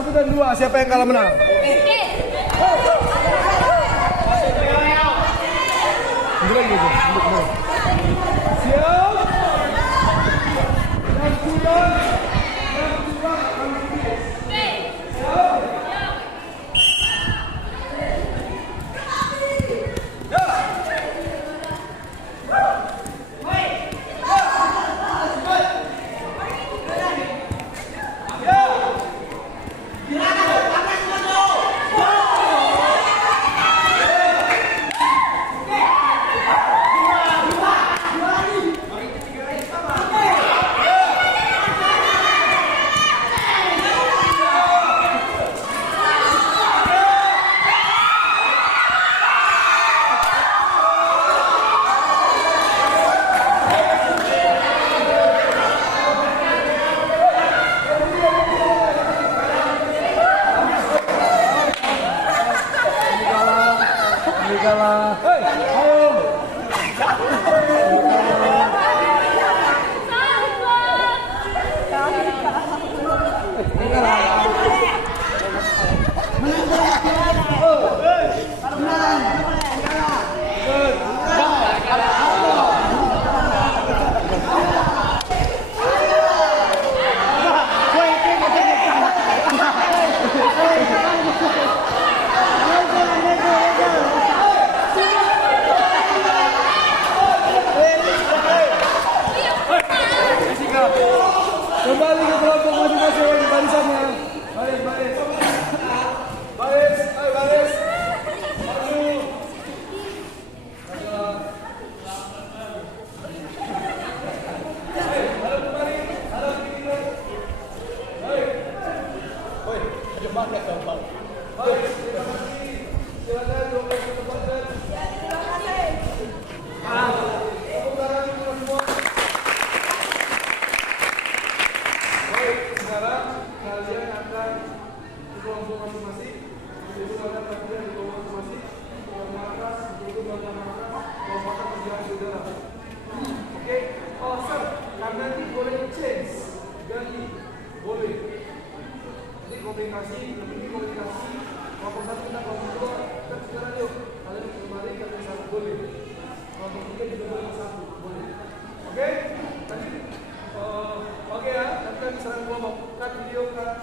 1 dan 2, siapa yang kalah menang? Mundur lagi, mundur. Siap. Yang kurang. Kembali ke kelompok masing-masing barisannya. Baris. Ayo baris. Maju. Hadap kembali. Hadap kiri. Baik. Oi, jemaah gampang. Baik, terima kasih. Silakan duduk ke tempat. Terima kasih. Tepuk tangan untuk semua. Sekarang kalian akan di kelompok masing-masing. Itu kalian latihan di kelompok masing-masing. Kelompok atas, itu kelompok atas, kelompok atas berjalan ke dalam. Oke, oh sir, karena ini boleh change, ganti, boleh. Ini komunikasi, kelompok 1 kita kelompok 2, kita sekarang yuk. Kalian kembali ke kelompok 1 boleh. Kelompok 3 juga boleh ke 1, boleh. Oke, tadi. Oke ya, nanti serang kelompok. Cut video, cut.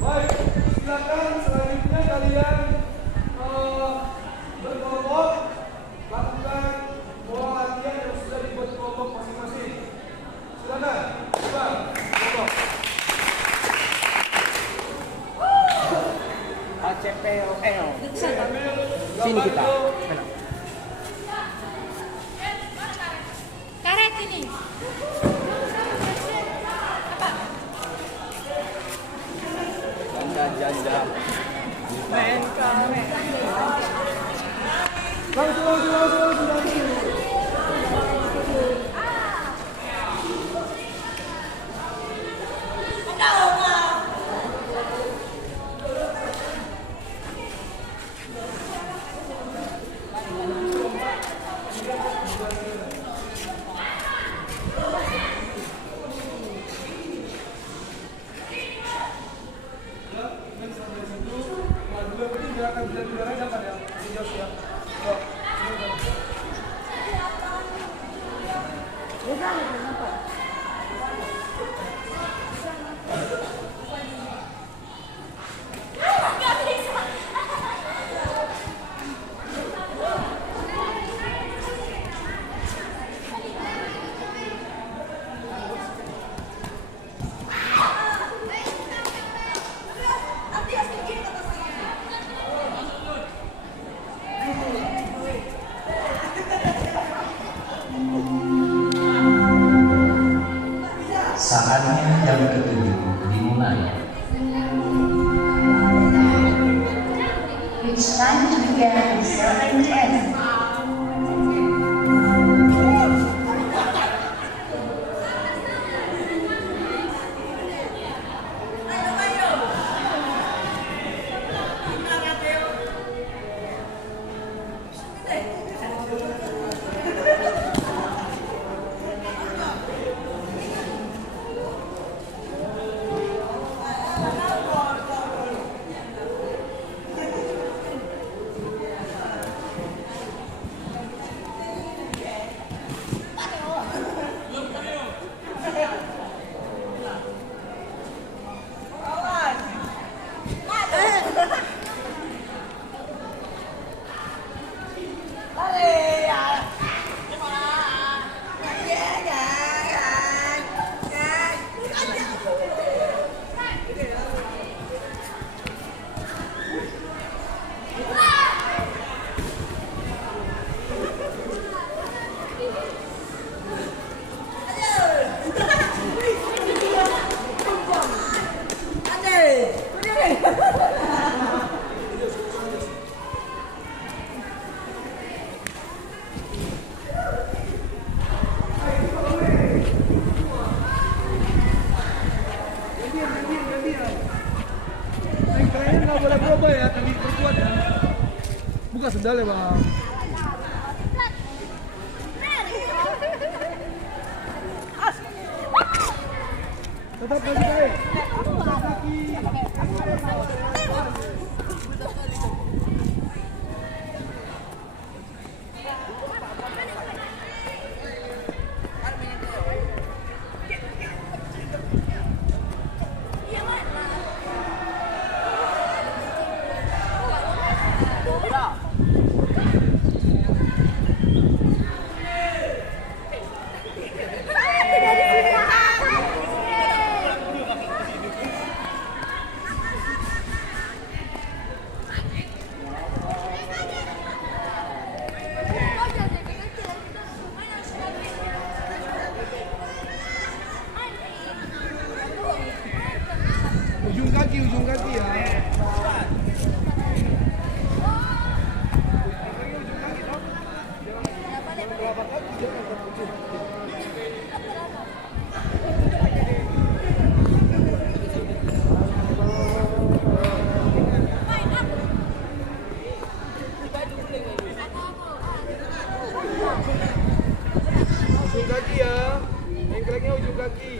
Baik, silakan selanjutnya kalian berkelompok lakukan pola latihan yang sudah dibuat kelompok masing-masing. Silakan, kelompok. ACPL. Sini kita. Karet ini. Janda. Main karet. Langsung. Saatnya jam ke-7 dimulai. It's time to begin the second test. lepas sendalnya bang. Tetap lagi baik. Ujung kaki ya. Ujung kaki ya. Engkelnya ujung kaki.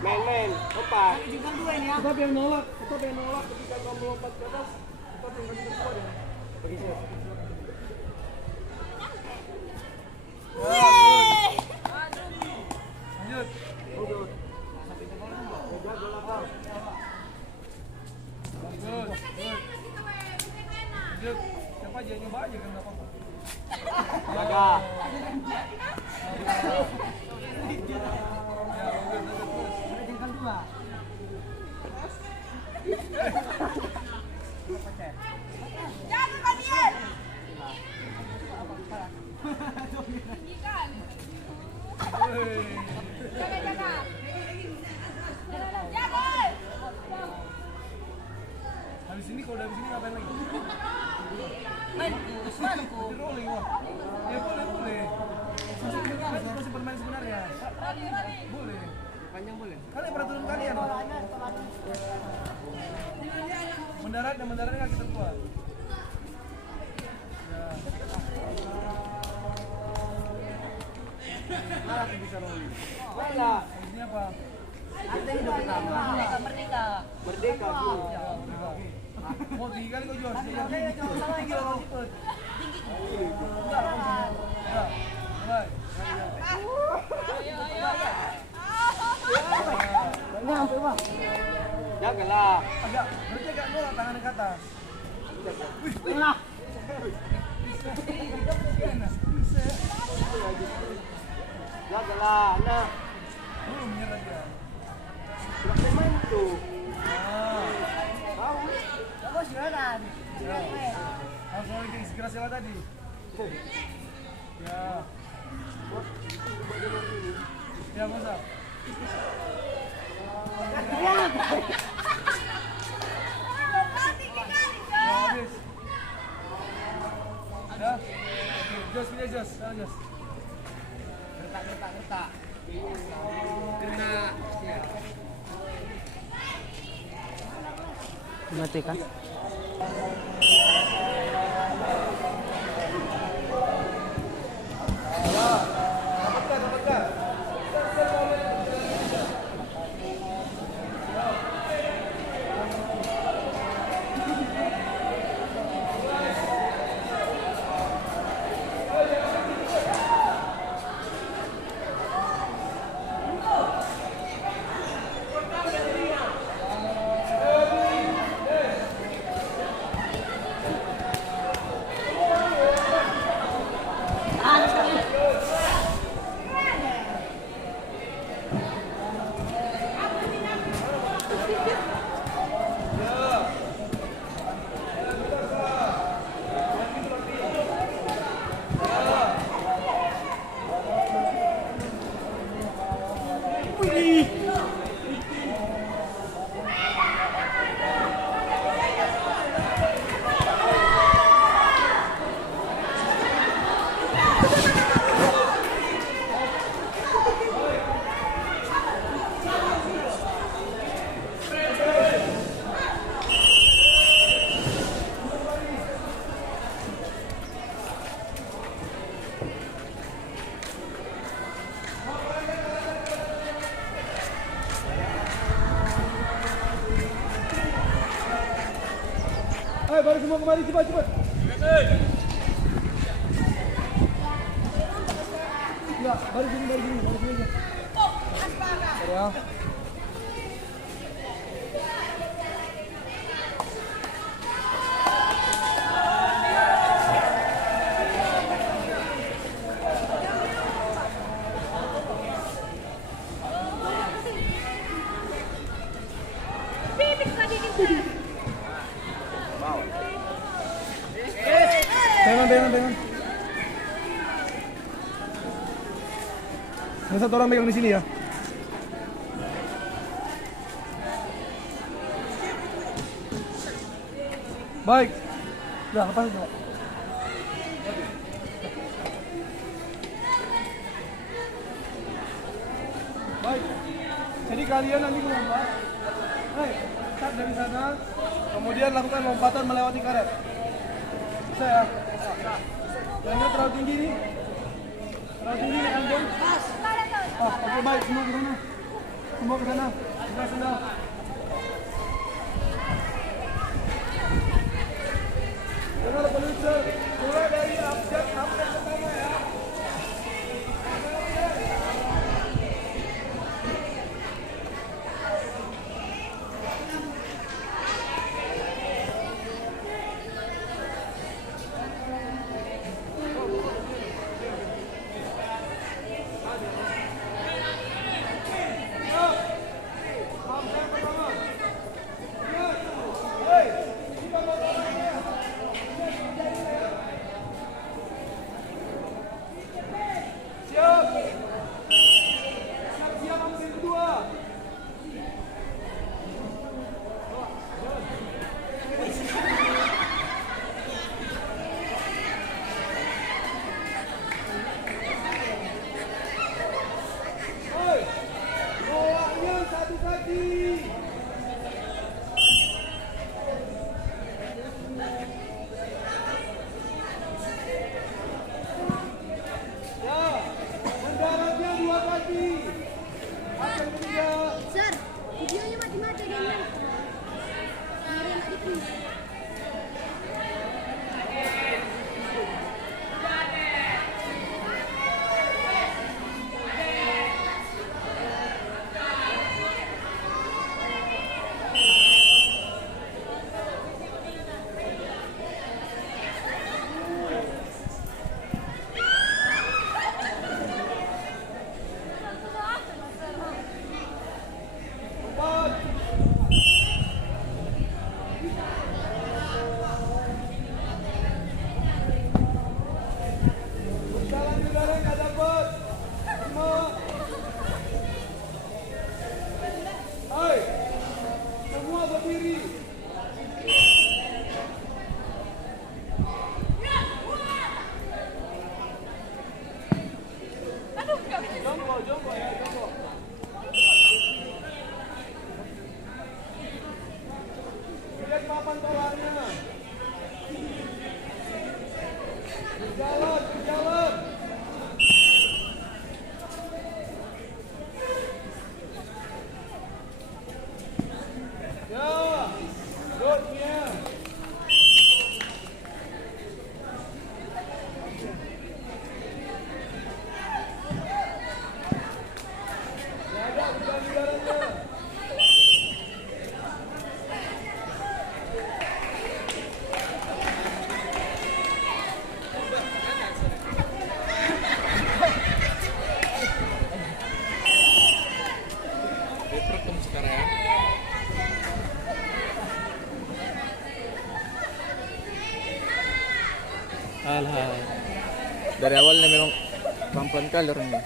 Main-main, opa. Tetap yang nolak ketika kamu melompat ke atas, tetap yang kaki kedua deh. Bagi saya. Lanjut. Lanjut. Siapa aja nyoba aja kan enggak apa-apa. Jaga. Habis ini kalau dari sini ngapain lagi? Mainku. Rolling wah. Ya boleh. Masih bermain sebenarnya. Boleh. Panjang boleh. Kalian peraturan kalian. Mendaratnya kaki terkuat. Ya. Bisa rolling. Ini apa? Merdeka. Merdeka. Ya, mau tinggi kali kau jual. Tinggi lah kau cepet. Enggak, kau sini. Ya, mulai. Jagalah. Agak, berarti agak nolak tangannya ke atas. Jagalah. Nah, Belum menyerah dia. sudah main tuh. Ya. Langsung lagi segera sela tadi. Ya. Ya, masa. Ya, habis. Ya. Oke, Jos, pilih Jos. Sana Jos. Retak. Kena. Mati kan? Baik, baru semua kembali cepat. Ya, baru sini aja. Ya. Pegangan. Ada satu orang pegang di sini ya. Baik. Udah, lepas itu. Baik. Jadi kalian nanti melompat. Start dari sana. Kemudian lakukan lompatan melewati karet. Bisa ya? Jangan terlalu tinggi nih. Terlalu tinggi Anton. Oke, baik, semua ke sana. Sudah sudah. Dengar produser, mulai dari abjad sampai pertama ya. Sir, videonya mati-mati kan? Alah, dari awalnya memang pelan-pelan kali orangnya.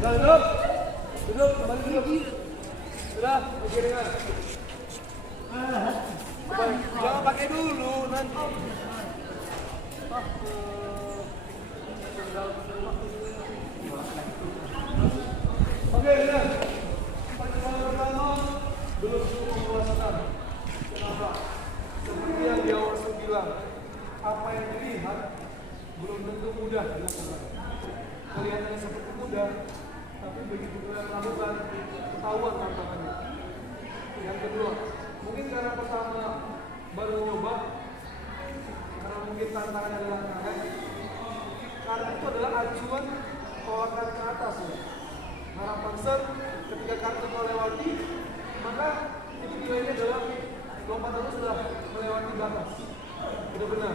Duduk, duduk, kembali duduk. Sudah, pikirin. Jangan pakai dulu nanti. Oke, sudah. Pertanyaan pertama belum cukup memuaskan. Kenapa? Seperti yang di awal saya bilang, apa yang dilihat belum tentu mudah dilakukan. Kelihatannya seperti mudah, tapi begitu kalian melakukan, ketahuan tantangannya. Yang kedua, mungkin karena pertama baru nyoba, karena mungkin tantangannya adalah karet, karena itu adalah acuan tolakan ke atas ya. Harapan ser, ketika kartu kau lewati, maka itu nilainya adalah lompatan itu sudah melewati batas. Tidak benar.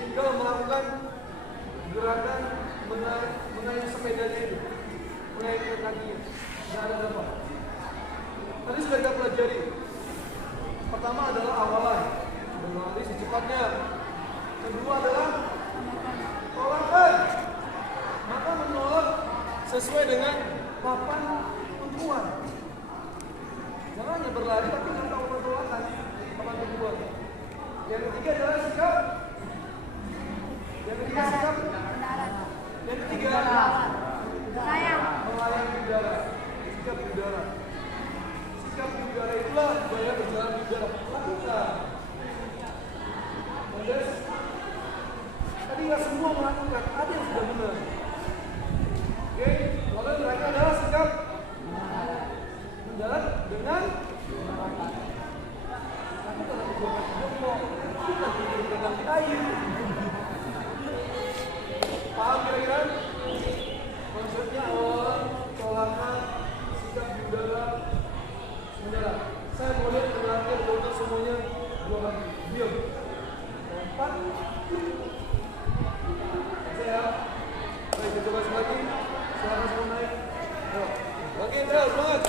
Tinggal melakukan gerakan menaik sepedanya itu, menaikkan kakinya, tidak ada apa. Tadi sudah kita pelajari. Pertama adalah awalan, berlari secepatnya. Kedua adalah tolakan, maka menolak sesuai dengan papan tumpuan. Jangan hanya berlari tapi nggak tahu tolakan papan tumpuan. Yang ketiga adalah sikap. Yang ketiga sikap. Yang ketiga melayang di udara. Sikap di udara. Sikap di udara itulah gaya berjalan di udara. Lakukan. Guys, tadi nggak semua melakukan, ada yang sudah benar. Oke, lalu terakhir adalah sikap mendarat dengan tapi kalau kedua kaki jongkok, bukan pegang di air. Paham kira-kira? Konsepnya awal, tolakan, sikap di udara, mendarat. Saya mau lihat terakhir untuk semuanya dua kaki. Diam. Lompat. Saya. Baik, kita coba sekali. Silahkan semua naik. Ayo. Oke, Indra, semangat.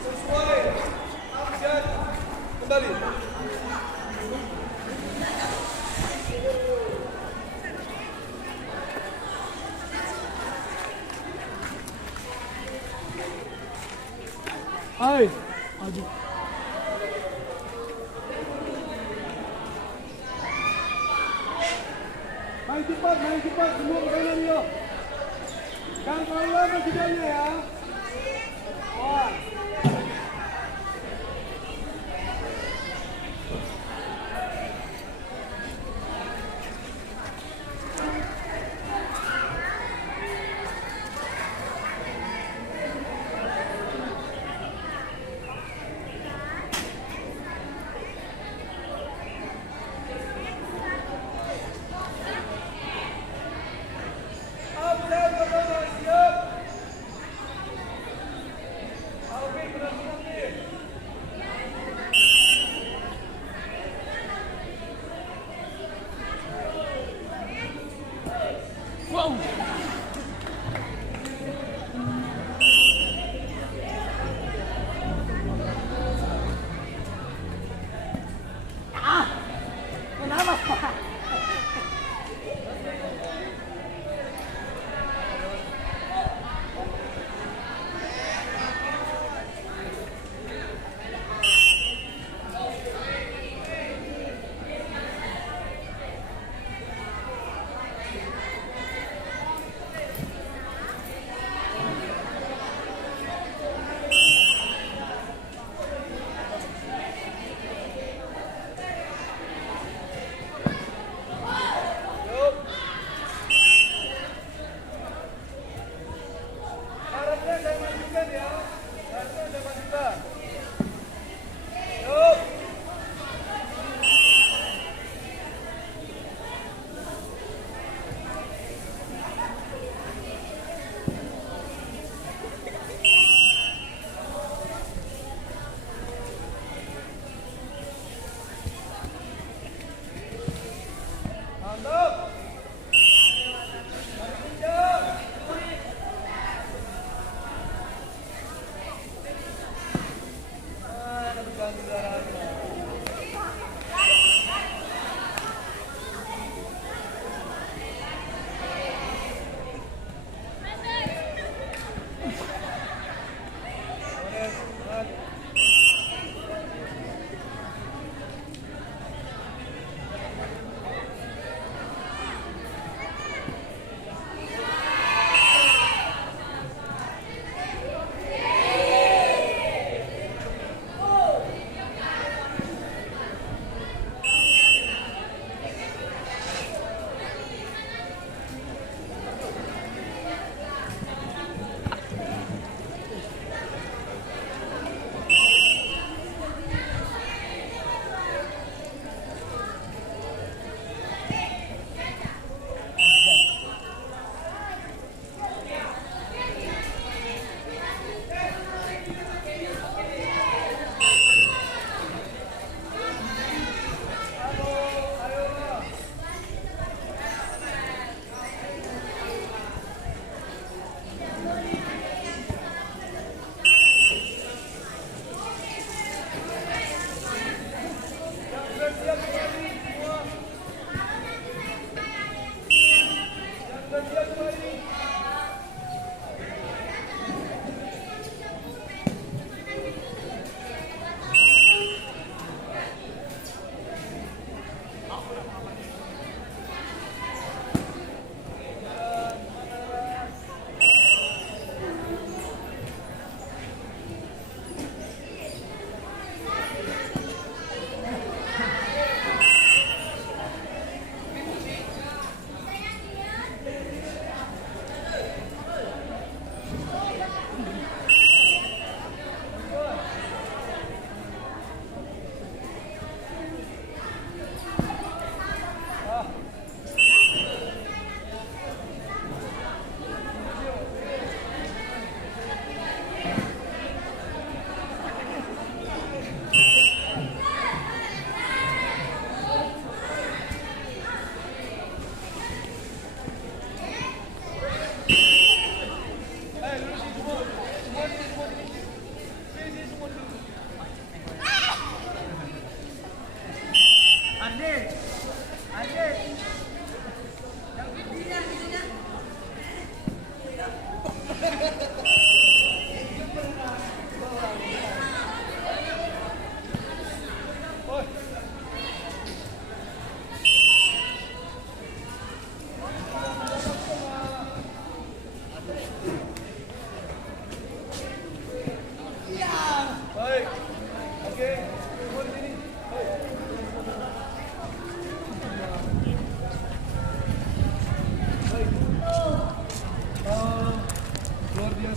Sesuai. Action. Kembali. Hai. Aduh. Main cepat, semua ke kanan yuk. Jangan terlalu lama jedanya ya. Wah. Absen pertama siap. Alvin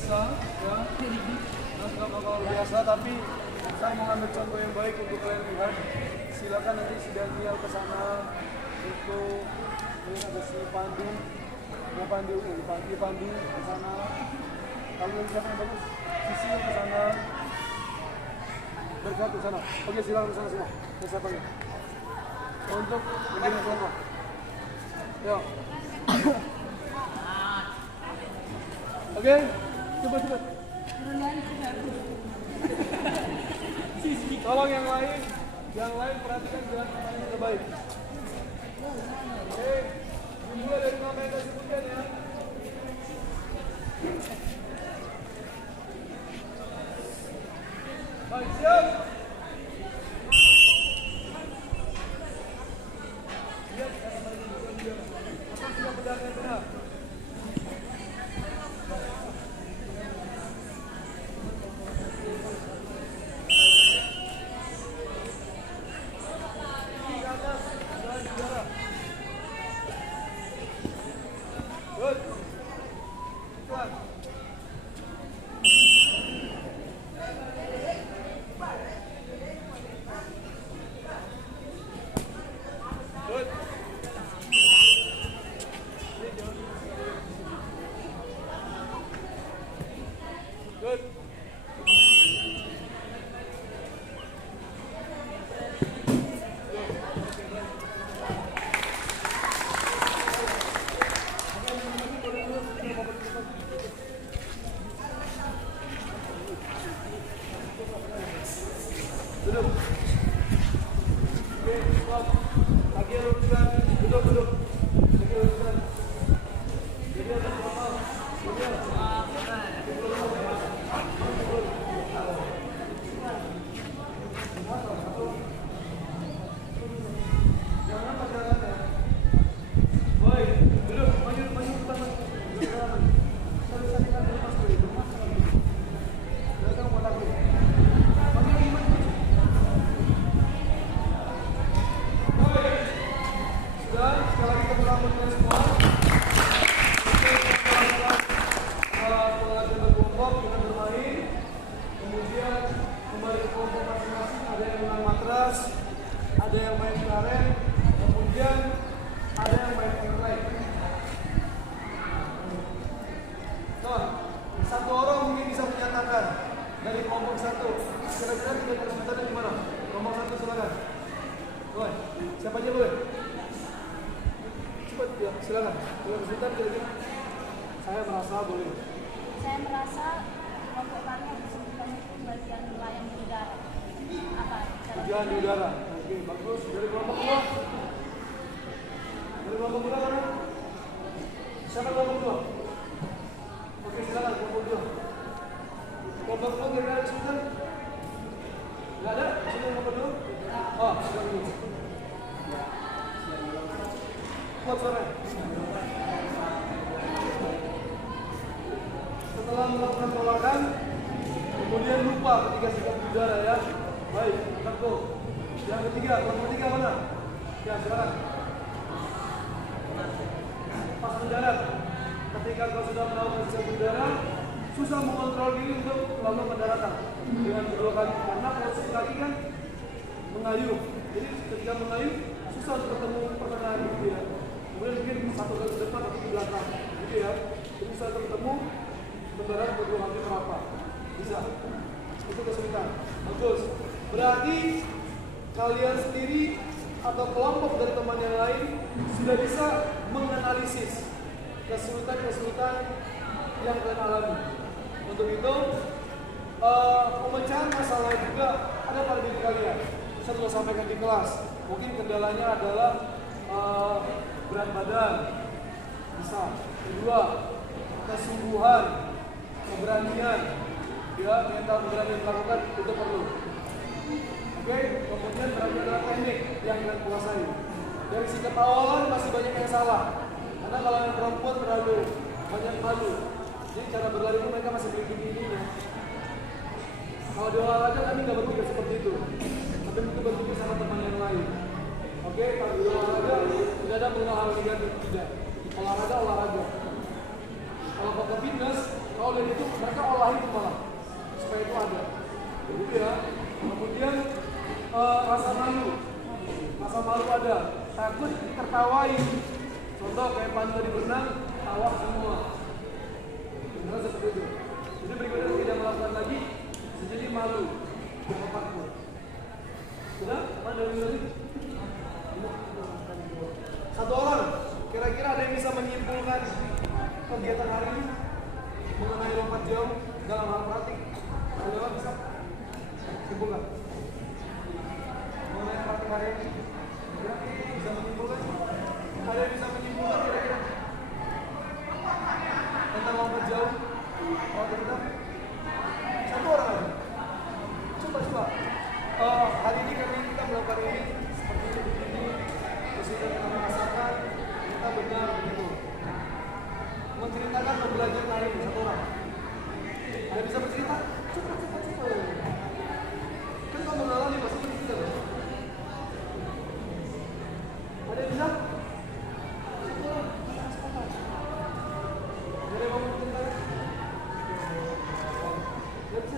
bisa, ya. Nah, sudah luar biasa, tapi saya mau ambil contoh yang baik untuk kalian lihat. Silakan nanti si Daniel ke sana, itu ada si Pandu, Pandu ke sana. Kalau yang siapa yang bagus, Sisil ke sana. Berkat ke sana. Oke, silakan ke sana semua. Saya panggil. Untuk memberi contoh. Ya. Oke, coba. Tolong yang lain perhatikan jalan yang terbaik. Oke, dimulai dari nama yang saya sebutkan ya. Baik, siap. Siap, benar. Good. Good. Good. Good. Duduk. Oke, stop. Kaki luruskan. Duduk. Kaki luruskan. Jadi ada normal. Jangan pacarannya. Baik, duduk. Maju utama. Datang mataku. Dan sekali lagi kita melakukan semua. Setelah kita berkelompok, kita bermain. Kemudian kembali ke kelompok masing-masing. Ada yang main matras, ada yang main karet, kemudian ada yang main kerek. Nah, satu orang mungkin bisa menyatakan dari kelompok satu. Kira-kira kita kesulitannya di mana? Kelompok satu silakan. Boleh. Siapa aja boleh? Cepat ya, silakan. Kalau kesulitan kira-kira. Saya merasa boleh. Saya merasa kelompok kami yang kesulitan itu bagian melayang di udara. Apa? Ujian di udara. Oke, bagus. Dari kelompok dua. Dari kelompok dua mana? Siapa kelompok dua? Oke, silakan kelompok dua. Kelompok dua kira-kira kesulitan? Nggak ada? Kesulitan kelompok dua? Oh, silakan dulu. Kuat suara. Setelah melakukan tolakan, kemudian lupa ketika sikap di udara ya. Baik, satu. Yang ketiga, kelompok tiga mana? Ya, silakan. Pas mendarat, ketika kau sudah melakukan sikap di udara, susah mengontrol diri untuk melakukan pendaratan dengan kedua kaki. Karena posisi kaki kan mengayuh. Jadi ketika mengayuh, susah untuk ketemu pertengahan gitu ya. Kemudian mungkin satu kaki ke depan, atau ke belakang, gitu ya. Jadi susah untuk ketemu mendarat kedua kaki merapat. Bisa. Itu kesulitan. Bagus. Berarti kalian sendiri atau kelompok dari teman yang lain sudah bisa menganalisis kesulitan-kesulitan yang kalian alami. Untuk itu, pemecahan masalah juga ada pada diri kalian. Saya sudah sampaikan di kelas. Mungkin kendalanya adalah berat badan, bisa. Kedua, kesungguhan, keberanian, ya mental keberanian melakukan itu perlu. Oke, kemudian berarti adalah teknik yang kalian kuasai. Dari sikap awalan masih banyak yang salah. Karena kalau yang perempuan terlalu banyak malu. Jadi cara berlari pun mereka masih begini-begini. Kalau di olahraga kami nggak berpikir seperti itu. Tapi itu berpikir sama teman yang lain. Oke, kalau di olahraga tidak ada mengenal hal negatif, tidak. Olahraga. Kalau ke fitness, kalau poin itu mereka olahin itu malah supaya itu ada. Gitu ya. Kemudian rasa malu ada, takut tertawai. Contoh kayak Pandu di berenang, tawa semua. Benar seperti itu. Jadi berikutnya tidak melakukan lagi, bisa jadi malu, takut. Sudah? Mana dari tadi? Satu orang, kira-kira ada yang bisa menyimpulkan kegiatan hari ini mengenai lompat jauh dalam hal praktik? Ada orang bisa simpulkan mengenai praktik hari ini? Ya, bisa menyimpulkan? Ada yang bisa menyimpulkan kira-kira tentang lompat jauh? Waktu kita satu orang aja. Coba. Hari ini kita melakukan ini seperti ini begini. Terus kita merasakan kita benar begitu. Menceritakan pembelajaran hari ini satu orang. Ada bisa bercerita? Cepat. Kan kamu mengalami pasti bercerita. Ada yang bisa? Satu orang. Ada yang mau bercerita? Gak bisa.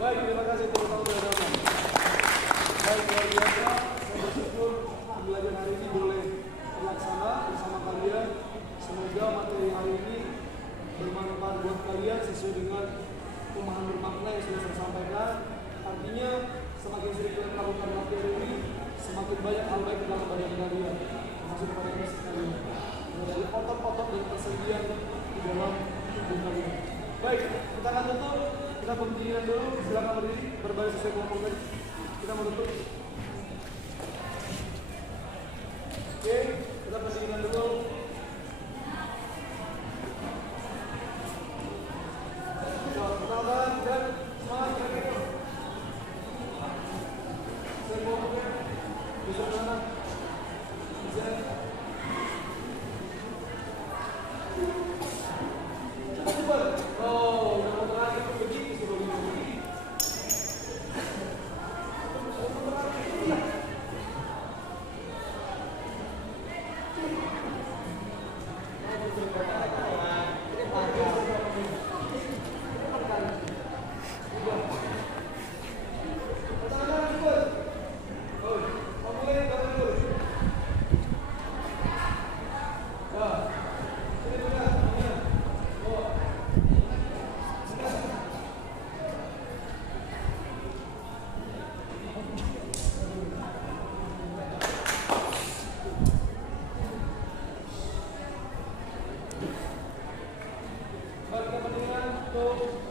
Baik, terima kasih teman-teman sudah datang. Baik, luar biasa. Saya bersyukur pembelajaran hari ini boleh terlaksana bersama kalian. Semoga materi hari ini bermanfaat buat kalian sesuai dengan pemahaman bermakna yang sudah saya sampaikan. Artinya, semakin sering kalian melakukan materi ini, semakin banyak hal baik dalam badan kalian, termasuk kepada fisik kalian. Dari otot-otot dan persendian di dalam tubuh kalian. Baik, kita akan tutup. Kita berdiri dulu, silakan berdiri, berbalik sesuai kelompok tadi. Kita mau tutup. Oke, kita berdiri dulu. Perkenalkan dan semangat kira-kira. Saya kelompoknya di sana. Cepat. Oh, yang terakhir itu begini sebelum begini. Bagi kepentingan untuk